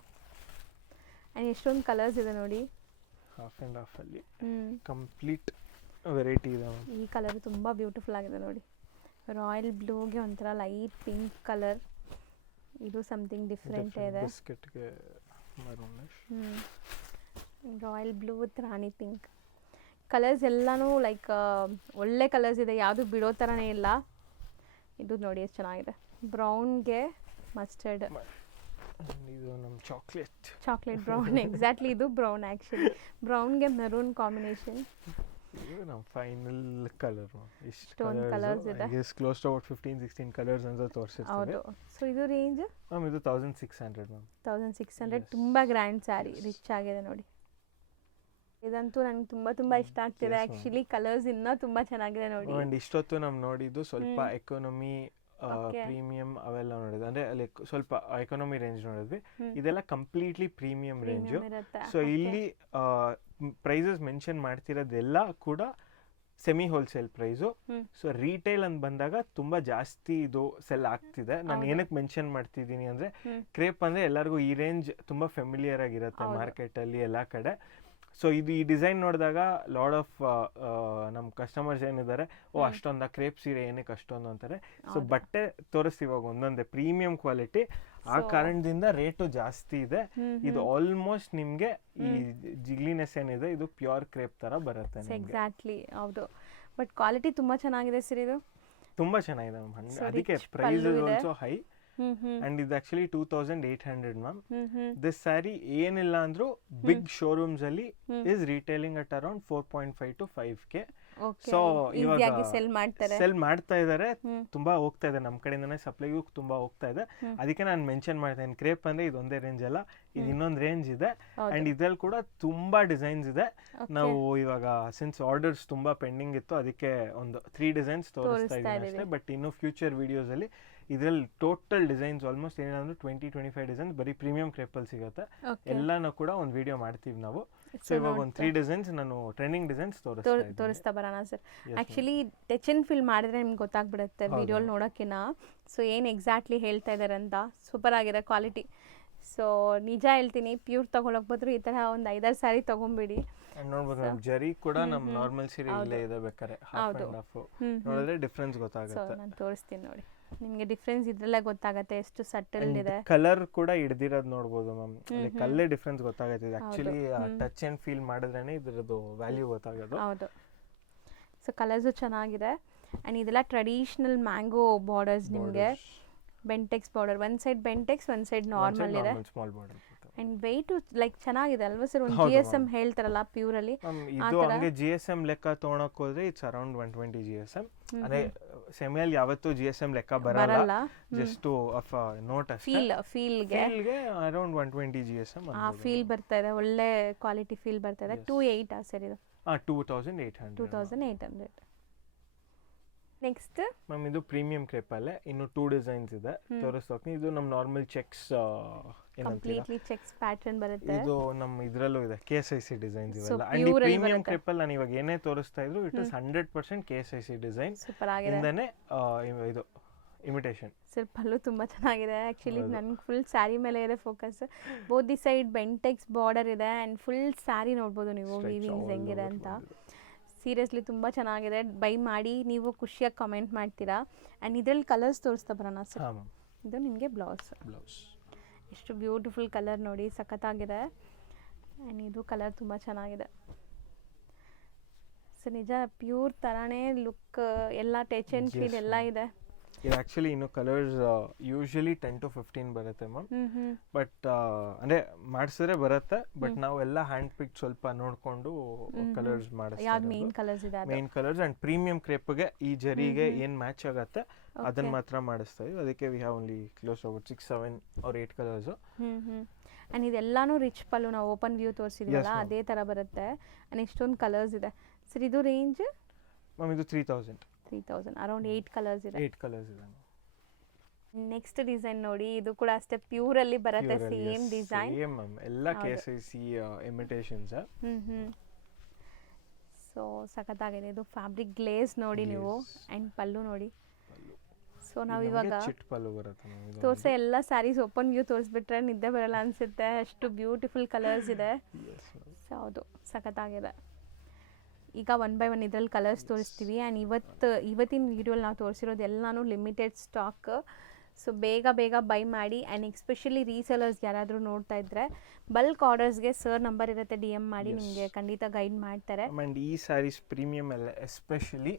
ಆ್ಯಂಡ್ ಎಷ್ಟೊಂದು ಕಲರ್ಸ್ ಇದೆ ನೋಡಿ. ಹಾಫ್ ಆ್ಯಂಡ್ ಹಾಫಲ್ಲಿ ಕಂಪ್ಲೀಟ್ ವೆರೈಟಿ ಇದೆ. ಈ ಕಲರ್ ತುಂಬ ಬ್ಯೂಟಿಫುಲ್ ಆಗಿದೆ ನೋಡಿ. ರಾಯಲ್ ಬ್ಲೂಗೆ ಒಂಥರ ಲೈಟ್ ಪಿಂಕ್ ಕಲರ್. ಇದು ಸಮಥಿಂಗ್ ಡಿಫ್ರೆಂಟ್ ಇದೆ. ಬಿಸ್ಕೆಟ್ಗೆ maroonish. Royal blue with rani pink. Colours ಎಲ್ಲನೂ ಲೈಕ್ ಒಳ್ಳೆ ಕಲರ್ಸ್ ಇದೆ, ಯಾವುದು ಬಿಡೋ ಥರನೇ ಇಲ್ಲ. ಇದು ನೋಡಿ ಎಷ್ಟು ಚೆನ್ನಾಗಿದೆ. ಬ್ರೌನ್ಗೆ ಮಸ್ಟರ್ಡ್. ಇದು ನಮ್ಮ ಚಾಕ್ಲೇಟ್ ಬ್ರೌನ್. ಎಕ್ಸಾಕ್ಟ್ಲಿ ಇದು ಬ್ರೌನ್ ಆ್ಯಕ್ಚುಲಿ. ಬ್ರೌನ್ಗೆ ಮೆರೂನ್ ಕಾಂಬಿನೇಷನ್. ಇದು ನಮ್ಮ ಫೈನಲ್ ಕಲರ್. ಇಷ್ಟೊಂದು ಕಲರ್ಸ್ ಇದೆ. ಕ್ಲೋಸ್ ಟು ಅಬೌಟ್ 15-16 ಕಲರ್ಸ್ ಅಂತ ತೋರಿಸಿರ್ತೀವಿ. ಹೌದು. ಸೊ ಇದು ರೇಂಜ್ ಮ್ಯಾಮ್ ಇದು 1600 ಮ್ಯಾಮ್. 1600. ತುಂಬ ಗ್ರ್ಯಾಂಡ್ ಸ್ಯಾರಿ, ರಿಚ್ ಆಗಿದೆ ನೋಡಿ. ಇದಂತೂ ನಂಗೆ ತುಂಬ ಇಷ್ಟ ಆಗ್ತಿದೆ ಆ್ಯಕ್ಚುಲಿ. ಕಲರ್ಸ್ ಇನ್ನೂ ತುಂಬ ಚೆನ್ನಾಗಿದೆ ನೋಡಿ. ಆ್ಯಂಡ್ ಇಷ್ಟೊತ್ತು ನಾವು ನೋಡಿದ್ದು ಸ್ವಲ್ಪ ಎಕಾನಮಿ, ಪ್ರೀಮಿಯಂ ಅವೆಲ್ಲ ನೋಡಿದ್ವಿ. ಅಂದರೆ ಲೈಕ್ ಸ್ವಲ್ಪ ಎಕಾನಮಿ ರೇಂಜ್ ನೋಡಿದ್ವಿ. ಇದೆಲ್ಲ ಕಂಪ್ಲೀಟ್ಲಿ ಪ್ರೀಮಿಯಂ ರೇಂಜು. ಸೊ ಇಲ್ಲಿ ಪ್ರೈಸಸ್ ಮೆನ್ಷನ್ ಮಾಡ್ತಿರೋದೆಲ್ಲ ಕೂಡ semi wholesale price. So retail ಅಂತ ಬಂದಾಗ ತುಂಬ ಜಾಸ್ತಿ ಇದು ಸೆಲ್ ಆಗ್ತಿದೆ. ನಾನು ಏನಕ್ಕೆ ಮೆನ್ಷನ್ ಮಾಡ್ತಿದ್ದೀನಿ ಅಂದರೆ, ಕ್ರೇಪ್ ಅಂದರೆ ಎಲ್ಲರಿಗೂ ಈ ರೇಂಜ್ ತುಂಬ ಫೆಮಿಲಿಯರ್ ಆಗಿರುತ್ತೆ ಮಾರ್ಕೆಟಲ್ಲಿ ಎಲ್ಲ ಕಡೆ. ಸೊ ಇದು ಈ ಡಿಸೈನ್ ನೋಡಿದಾಗ ಲಾಡ್ ಆಫ್ ನಮ್ಮ ಕಸ್ಟಮರ್ಸ್ ಏನಿದ್ದಾರೆ, ಅಷ್ಟೊಂದು ಕ್ರೇಪ್ ಸೀರೆ ಏನಕ್ಕೆ ಅಷ್ಟೊಂದು ಅಂತಾರೆ. ಸೊ ಬಟ್ಟೆ ತೋರಿಸ್ತೀವಿ ಇವಾಗ ಒಂದೊಂದೇ ಪ್ರೀಮಿಯಂ ಕ್ವಾಲಿಟಿ. ಆ ಕಾರಣದಿಂದ ರೇಟು ಜಾಸ್ತಿ ಇದೆ. ಇದು ಆಲ್ಮೋಸ್ಟ್ ನಿಮಗೆ ಈ ಜಿಗ್ಲಿನೆಸ್ ಏನಿದೆ ಇದು ಪ್ಯೂರ್ ಕ್ರೇಪ್ ತರ ಬರುತ್ತೆ. ಎಕ್ಸಾಕ್ಟ್ಲಿ ಹೌದು. ಬಟ್ ಕ್ವಾಲಿಟಿ ತುಂಬಾ ಚೆನ್ನಾಗಿದೆ ಸರ್. ಇದು ತುಂಬಾ ಚೆನ್ನಾಗಿದೆ ಮ್ಯಾಮ್. ಅದಕ್ಕೆ price is also high. And ಇದು ಆಕ್ಚುಲಿ 2800 ಮ್ಯಾಮ್. ದಿಸ್ ಸ್ಯಾರಿ ಏನಿಲ್ಲ ಅಂದ್ರೂ ಬಿಗ್ ಶೋರೂಮ್ಸ್ ಅಲ್ಲಿ is retailing at around 4.5 to 5K. So ಇವಾಗ ಸೆಲ್ ಮಾಡ್ತಾ ಇದ್ದಾರೆ, ತುಂಬಾ ಹೋಗ್ತಾ ಇದೆ ನಮ್ಮ ಕಡೆಯಿಂದನೇ ಸಪ್ಲೈಗೂ ತುಂಬಾ ಹೋಗ್ತಾ ಇದೆ. ಅದಕ್ಕೆ ನಾನು ಮೆನ್ಷನ್ ಮಾಡ್ತೇನೆ, ಕ್ರೇಪ್ ಅಂದ್ರೆ ಇದೊಂದೇ ರೇಂಜ್ ಅಲ್ಲ, ಇದು ಇನ್ನೊಂದು ರೇಂಜ್ ಇದೆ. ಅಂಡ್ ಇದ್ರಲ್ಲಿ ಕೂಡ ತುಂಬಾ ಡಿಸೈನ್ಸ್ ಇದೆ. ನಾವು ಇವಾಗ ಸಿನ್ಸ್ ಆರ್ಡರ್ಸ್ ತುಂಬಾ ಪೆಂಡಿಂಗ್ ಇತ್ತು, ಅದಕ್ಕೆ ಒಂದು 3 ಡಿಸೈನ್ಸ್ ತೋರಿಸ್ತಾ ಇದ್ದೀನಿ ಅಷ್ಟೇ. ಬಟ್ ಇನ್ನು ಫ್ಯೂಚರ್ ವಿಡಿಯೋಸ್ ಅಲ್ಲಿ ಇದರಲ್ಲಿ ಟೋಟಲ್ ಡಿಸೈನ್ಸ್ ಆಲ್ಮೋಸ್ಟ್ ಏನಂದ್ರೆ 20-25 ಡಿಸೈನ್ಸ್ ಬರೀ ಪ್ರೀಮಿಯಂ ಕ್ರೇಪಲ್ಲಿ ಸಿಗುತ್ತೆ. ಎಲ್ಲಾನು ಕೂಡ ಒಂದು ವಿಡಿಯೋ ಮಾಡ್ತೀವಿ ನಾವು. ಸೊ ಇವಾಗ ಒಂದು 3 ಡಿಸೈನ್ಸ್ ನಾನು ಟ್ರೆಂಡಿಂಗ್ ಡಿಸೈನ್ಸ್ ತೋರಿಸ್ತಾ ಬರೋಣ sir. Actually touch and feel ಮಾಡಿದ್ರೆ ನಿಮ್ಗೆ ಗೊತ್ತಾಗ್ಬಿಡುತ್ತೆ ವಿಡಿಯೋಲಿ ನೋಡೋಕ್ಕಿಂತ. ಸೊ ಏನು ಎಕ್ಸಾಕ್ಟ್ಲಿ ಹೇಳ್ತಾ ಇದ್ದಾರೆ ಅಂತ. ಸೂಪರ್ ಆಗಿದೆ ಕ್ವಾಲಿಟಿ. ಸೊ ನಿಜ ಹೇಳ್ತೀನಿ, ಪ್ಯೂರ್ ತೊಗೊಳಕ್ ಬದ್ರು ಈ ಥರ ಒಂದು 5-6 ಸ್ಯಾರಿ ತೊಗೊಂಬಿಡಿ. And ನೋಡ್ಬೋದು ಮ್ಯಾಮ್ ಜರಿ ಕೂಡ ನಮ್ಮ ನಾರ್ಮಲ್ ಸೀರೆ ಇಲ್ಲೇ ಇದೆ, ಬೇಕಾರೆ ಹಾಫ್ ಅಂಡ್ ಹಾಫ್ ನೋಡಿದ್ರೆ ಡಿಫ್ರೆನ್ಸ್ ಸೊ ಗೊತ್ತಾಗುತ್ತೆ. ನಾನು ತೋರಿಸ್ತೀನಿ ನೋಡಿ, ನಿಮಗೆ ಡಿಫ್ರೆನ್ಸ್ ಇದ್ರಲ್ಲೇ ಗೊತ್ತಾಗತ್ತೆ ಎಷ್ಟು ಸಟಲ್ ಇದೆ. ಕಲರ್ ಕೂಡ ಹಿಡ್ದಿರೋದು ನೋಡ್ಬೋದು ಮ್ಯಾಮ್, ಕಲ್ಲೇ ಡಿಫ್ರೆನ್ಸ್ ಗೊತ್ತಾಗುತ್ತೆ. ಆಕ್ಚುಲಿ ಟಚ್ ಅಂಡ್ ಫೀಲ್ ಮಾಡಿದ್ರೇನೆ ಇದ್ರದ್ದು ವ್ಯಾಲ್ಯೂ ಗೊತ್ತಾಗೋದು. ಹೌದು. ಸೊ ಕಲರ್ಸು ಚೆನ್ನಾಗಿದೆ ಆ್ಯಂಡ್ ಇದೆಲ್ಲ ಟ್ರೆಡಿಷ್ನಲ್ ಮ್ಯಾಂಗೋ ಬಾರ್ಡರ್ಸ್ ನಿಮಗೆ. ಬೆಂಟೆಕ್ಸ್ ಬಾರ್ಡರ್, ಒಂದು ಸೈಡ್ ಬೆಂಟೆಕ್ಸ್, ಒಂದು ಸೈಡ್ ನಾರ್ಮಲ್ ಇದೆ. Small border and weight like ಚೆನ್ನಾಗಿದೆ ಅಲ್ವಾ ಸರ್? ಒಂದು GSM ಹೇಳ್ತಾರಲ್ಲ ಪ್ಯೂರಲ್ಲಿ, ಇದು ಹಂಗೆ GSM ಲೆಕ್ಕ ತೊಗೊಳಕ್ ಹೋದ್ರೆ ಇಟ್ಸ್ ಅರೌಂಡ್ 120 GSM. ಅಂದ್ರೆ ಸೆಮಿಯಲ್ಲಿ ಯಾವತ್ತೂ GSM ಲೆಕ್ಕ ಬರಲ್ಲ, ಜಸ್ಟ್ ಆಫ್ ನೋಟ್ ಅಷ್ಟೇ. ಫೀಲ್ಗೆ ಅರೌಂಡ್ 120 GSM ಆ ಫೀಲ್ ಬರ್ತಾ ಇದೆ, ಒಳ್ಳೆ ಕ್ವಾಲಿಟಿ ಫೀಲ್ ಬರ್ತಾ ಇದೆ. 28 ಸರ್ ಇದು? 2800. ನೆಕ್ಸ್ಟ್ ಮ್ಯಾಮ್ ಇದು ಪ್ರೀಮಿಯಂ ಕ್ರೇಪ್ ಅಲ್ಲೇ ಇನ್ನು 2 ಡಿಸೈನ್ಸ್ ಇದೆ ತೋರಿಸ್ತೀನಿ. ಇದು ನಮ್ಮ normal cheques completely cheques pattern ಬರುತ್ತೆ. ಇದು ನಮ್ಮ ಇದರಲ್ಲೂ ಇದೆ KSIC ಡಿಸೈನ್ಸ್ ಇವೆಲ್ಲ. ಅಂಡ್ ಪ್ರೀಮಿಯಂ ಕ್ರೇಪ್ ಅಲ್ಲಿ ನಾನು ಇವಾಗ ಏನೇ ತೋರಿಸ್ತಾ ಇದ್ರು it is 100% KSIC design. Super ಆಗಿದೆ. ಇಂದನೇ ಇದು ಇಮಿಟೇಷನ್. ಸರ್ ಪಲ್ಲು ತುಂಬ ಚೆನ್ನಾಗಿದೆ. ಆ್ಯಕ್ಚುಲಿ ನನಗೆ ಫುಲ್ ಸ್ಯಾರಿ ಮೇಲೆ ಇದೆ focus. Both the side Bentex border ಇದೆ ಆ್ಯಂಡ್ ಫುಲ್ ಸ್ಯಾರಿ ನೋಡ್ಬೋದು ನೀವು ವೀವಿಂಗ್ಸ್ ಹೆಂಗಿದೆ ಅಂತ. ಸೀರಿಯಸ್ಲಿ ತುಂಬ ಚೆನ್ನಾಗಿದೆ. ಬೈ ಮಾಡಿ ನೀವು ಖುಷಿಯಾಗಿ ಕಮೆಂಟ್ ಮಾಡ್ತೀರಾ. ಆ್ಯಂಡ್ ಇದರಲ್ಲಿ ಕಲರ್ಸ್ ತೋರಿಸ್ತಾ ಬರೋಣ ಸರ್. ಇದು ನಿಮಗೆ ಬ್ಲೌಸ್. ಎಷ್ಟು ಬ್ಯೂಟಿಫುಲ್ ಕಲರ್ ನೋಡಿ, ಸಖತ್ತಾಗಿದೆ. ಆ್ಯಂಡ್ ಇದು ಕಲರ್ ತುಂಬ ಚೆನ್ನಾಗಿದೆ. ಸೊ ನಿಜ ಪ್ಯೂರ್ ಥರನೇ ಲುಕ್, ಎಲ್ಲ ಟಚ್ ಆ್ಯಂಡ್ ಫೀಲ್ ಎಲ್ಲ ಇದೆ. ಇದು ಆಕ್ಚುಲಿ ಇನ್ನು ಕಲರ್ಸ್ ಯೂಶಲಿ 10 to 15 ಬರುತ್ತೆ ಮ್ಯಾಮ್. ಬಟ್ ಅಂದ್ರೆ ಮಾಡಿಸಿದ್ರೆ ಬರುತ್ತೆ, ಬಟ್ ನಾವು ಎಲ್ಲ ಹ್ಯಾಂಡ್ ಪಿಕ್ ಸ್ವಲ್ಪ ನೋಡ್ಕೊಂಡು ಕಲರ್ಸ್ ಮಾಡಿಸ್ತೀವಿ. ಮೇನ್ ಕಲರ್ಸ್ ಅಂಡ್ ಪ್ರೀಮಿಯಂ ಕ್ರೇಪ್ಗೆ ಈ ಜರಿಗೆ ಏನ್ ಮ್ಯಾಚ್ ಆಗತ್ತೆ ಅದನ್ನ ಮಾತ್ರ ಮಾಡಿಸ್ತಾ ಇದೀವಿ. ಅದಕ್ಕೆ we have only close about 6, 7 or 8 colours. And ಇದೆಲ್ಲಾನು ರಿಚ್ ಪಲ್ಲು, ನಾವು ಓಪನ್ ವ್ಯೂ ತೋರಿಸಿದ್ವಲ್ಲ ಅದೇ ತರ ಬರುತ್ತೆ. ಅಂಡ್ ಇಷ್ಟೊಂದು ಕಲರ್ಸ್ ಇದೆ ಸರ್. ಇದು ರೇಂಜ್ ಮ್ಯಾಮ್ ಇದು 3000 ಅರೌಂಡ್ 8 ಕಲರ್ಸ್ ಇದೆ. 8 ಕಲರ್ಸ್ ಇದೆ. ನೆಕ್ಸ್ಟ್ ಡಿಸೈನ್ ನೋಡಿ, ಇದು ಕೂಡ ಅಷ್ಟೇ ಪ್ಯೂರ್ ಅಲ್ಲಿ ಬರುತ್ತೆ. ಸೇಮ್ ಡಿಸೈನ್, ಸೇಮ್ ಮ್ಯಾಮ್, ಎಲ್ಲ KSIC ಇಮಿಟೇಷನ್ಸ್. ಸೊ ಸಖತ್ತಾಗಿದೆ. ಇದು ಫ್ಯಾಬ್ರಿಕ್ ಗ್ಲೇಸ್ ನೋಡಿ ನೀವು, ಅಂಡ್ ಪಲ್ಲು ನೋಡಿ. ಸೊ ನಾವು ಇವಾಗ ಚಿಟ್ ಪಲ್ಲು ಬರುತ್ತೆ ತೋರ್ಸ ಎಲ್ಲ ಸ್ಯಾರೀಸ್ ಓಪನ್ ವ್ಯೂ ತೋರಿಸ್ಬಿಟ್ರೆ ನಿದ್ದೆ ಬರಲ್ಲ ಅನ್ಸುತ್ತೆ, ಅಷ್ಟು ಬ್ಯೂಟಿಫುಲ್ ಕಲರ್ಸ್ ಇದೆ. ಸೊ ಹೌದು, ಸಖತ್ತಾಗಿದೆ. ಈಗ 1 by 1 ಇದರಲ್ಲಿ ಕಲರ್ಸ್ ತೋರಿಸ್ತೀವಿ. ಆ್ಯಂಡ್ ಇವತ್ತಿನ ವೀಡಿಯೋಲಿ ನಾವು ತೋರಿಸಿರೋದು ಎಲ್ಲನೂ ಲಿಮಿಟೆಡ್ ಸ್ಟಾಕ್. ಸೊ ಬೇಗ ಬೈ ಮಾಡಿ. ಆ್ಯಂಡ್ ಎಸ್ಪೆಷಲಿ ರೀಸೆಲರ್ಸ್ ಯಾರಾದರೂ ನೋಡ್ತಾ ಇದ್ದರೆ ಬಲ್ಕ್ ಆರ್ಡರ್ಸ್ಗೆ ಸರ್ ನಂಬರ್ ಇರುತ್ತೆ, DM ಮಾಡಿ, ನಿಮಗೆ ಖಂಡಿತ ಗೈಡ್ ಮಾಡ್ತಾರೆ. ಆ್ಯಂಡ್ ಈ ಸ್ಯಾರೀಸ್ ಪ್ರೀಮಿಯಮ್ ಎಲ್ಲ ಎಸ್ಪೆಷಲಿ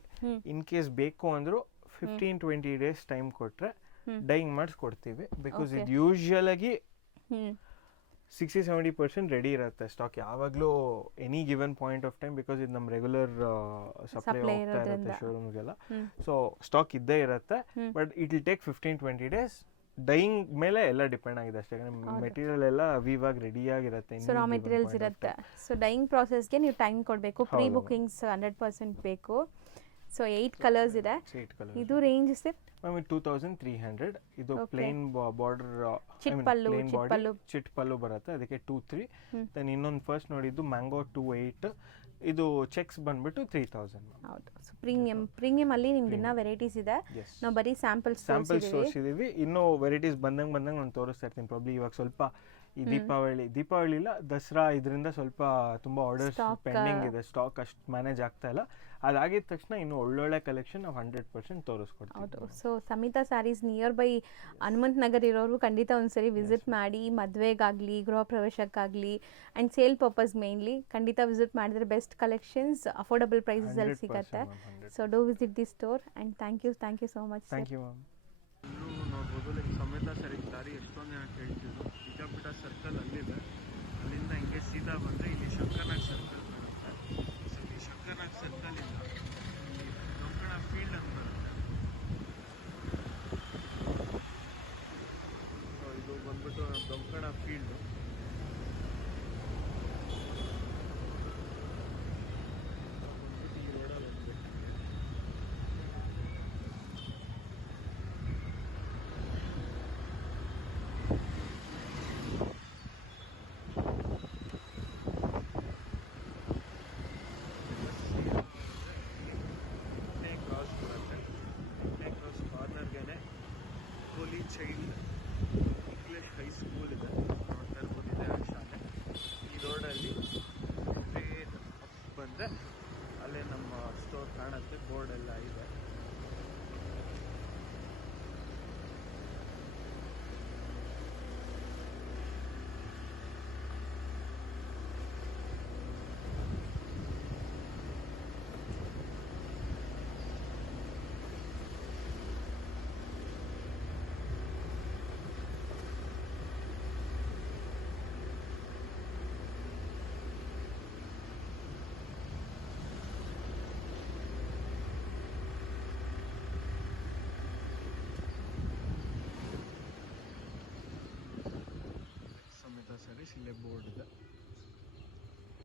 ಇನ್ ಕೇಸ್ ಬೇಕು ಅಂದರೂ 15-20 ಡೇಸ್ ಟೈಮ್ ಕೊಟ್ಟರೆ ಡೈಯಿಂಗ್ ಮಾಡಿಸ್ಕೊಡ್ತೀವಿ. ಬಿಕಾಸ್ ಇದು ಯೂಶುವಲ್ ಆಗಿ 60-70% ರೆಡಿ ಇರುತ್ತೆ ಸ್ಟಾಕ್ ಯಾವಾಗಲೂ, any given point of time. Because ಇದು ನಮ್ಮ ರೆಗ್ಯುಲರ್ ಸಪ್ಲೈ ಹೋಗ್ತಾ ಇರುತ್ತೆ ಶೋರೂಮ್ಗೆಲ್ಲ. ಸೊ ಸ್ಟಾಕ್ ಇದ್ದೇ ಇರುತ್ತೆ, but it will take 15-20 days. Dyeing ಮೇಲೆ ಎಲ್ಲ ಡಿಪೆಂಡ್ ಆಗಿದೆ ಅಷ್ಟೇ. ಮೆಟೀರಿಯಲ್ ಎಲ್ಲ ಇವಾಗ ರೆಡಿ ಆಗಿರುತ್ತೆ, ಸೊ ರಾ ಮೆಟೀರಿಯಲ್ಸ್ ಇರುತ್ತೆ. ಸೊ ಡೈಯಿಂಗ್ ಪ್ರಾಸೆಸ್ಗೆ ನೀವು ಟೈಮ್ ಕೊಡಬೇಕು. ಪ್ರೀ ಬುಕಿಂಗ್ಸ್ 100% ಬೇಕು. ಸೊ 8 ಕಲರ್ಸ್ ಇದೆ. ಇದು ರೇಂಜ್ ಸರ್ ಮ್ಯಾಮ್ 2300. ಇದು ಪ್ಲೇನ್ ಬಾರ್ಡರ್ ಚಿಟ್ ಪಲ್ಲು ಬರುತ್ತೆ, ಅದಕ್ಕೆ 2-3. ದೆನ್ ಇನ್ನೊಂದು ಫಸ್ಟ್ ನೋಡಿದ್ದು ಮ್ಯಾಂಗೋ 28. ಇದು ಚೆಕ್ಸ್ ಬಂದ್ಬಿಟ್ಟು 3000. ಹೌದು. ಸೊ ಪ್ರೀಮಿಯಂ ಅಲ್ಲಿ ನಿಮ್ಗೆ ಇನ್ನೂ ವೆರೈಟೀಸ್ ಇದೆ. ನಾವು ಬರೀ ಸ್ಯಾಂಪಲ್ಸ್ ತೋರಿಸಿದೀವಿ. ಇನ್ನೂ ವೆರೈಟೀಸ್ ಬಂದಂಗೆ ನಾನು ತೋರಿಸ್ತಾ ಇರ್ತೀನಿ. ಪ್ರಾಬ್ಲಿ ಇವಾಗ ಸ್ವಲ್ಪ ಈ ದೀಪಾವಳಿ ಇಲ್ಲ, ದಸರಾ, ಇದರಿಂದ ಸ್ವಲ್ಪ ತುಂಬಾ ಆರ್ಡರ್ಸ್ ಪೆಂಡಿಂಗ್ ಇದೆ. ಸ್ಟಾಕ್ ಅಷ್ಟು ಮ್ಯಾನೇಜ್ ಆಗ್ತಾ ಇಲ್ಲ. ಅದಾಗಿದ ತಕ್ಷಣ ಇನ್ನು ಒಳ್ಳೊಳ್ಳೆ ಕಲೆಕ್ಷನ್ ನಾವು 100% ತೋರಿಸ್ಕೊಡ್ತೀವಿ. ಹೌದು. So Samitha saris near by Hanumantha Nagar ಇರೋರು ಖಂಡಿತ ಒಂದ್ಸರಿ ವಿಸಿಟ್ ಮಾಡಿ. ಮದುವೆಗಾಗಲಿ, ಗೃಹ ಪ್ರವೇಶಕ್ಕಾಗಲಿ ಆ್ಯಂಡ್ ಸೇಲ್ ಪರ್ಪಸ್ ಮೇನ್ಲಿ ಖಂಡಿತ ವಿಸಿಟ್ ಮಾಡಿದ್ರೆ ಬೆಸ್ಟ್ ಕಲೆಕ್ಷನ್ಸ್ ಅಫೋರ್ಡಬಲ್ ಪ್ರೈಸಸಲ್ಲಿ ಸಿಗುತ್ತೆ. So do visit the store and thank you so much. Thank you ma'am. ನೋಡ್ಬೋದು ಲೈಕ್ ಸಮಿತಾ ಸ್ಯಾರಿ ಎಷ್ಟೊಂದು ಜನ ಕೇಳ್ತಿದ್ರು. ವಿಜಯಪುರ ಸರ್ಕಲ್ ಅಲ್ಲಿದೆ, ಅಲ್ಲಿಂದ ಹಿಂಗೆ ಸೀದಾ ಬಂದರೆ ಇಲ್ಲಿ ಶಂಕರನಾಗ್ ಸರ್ಕಲ್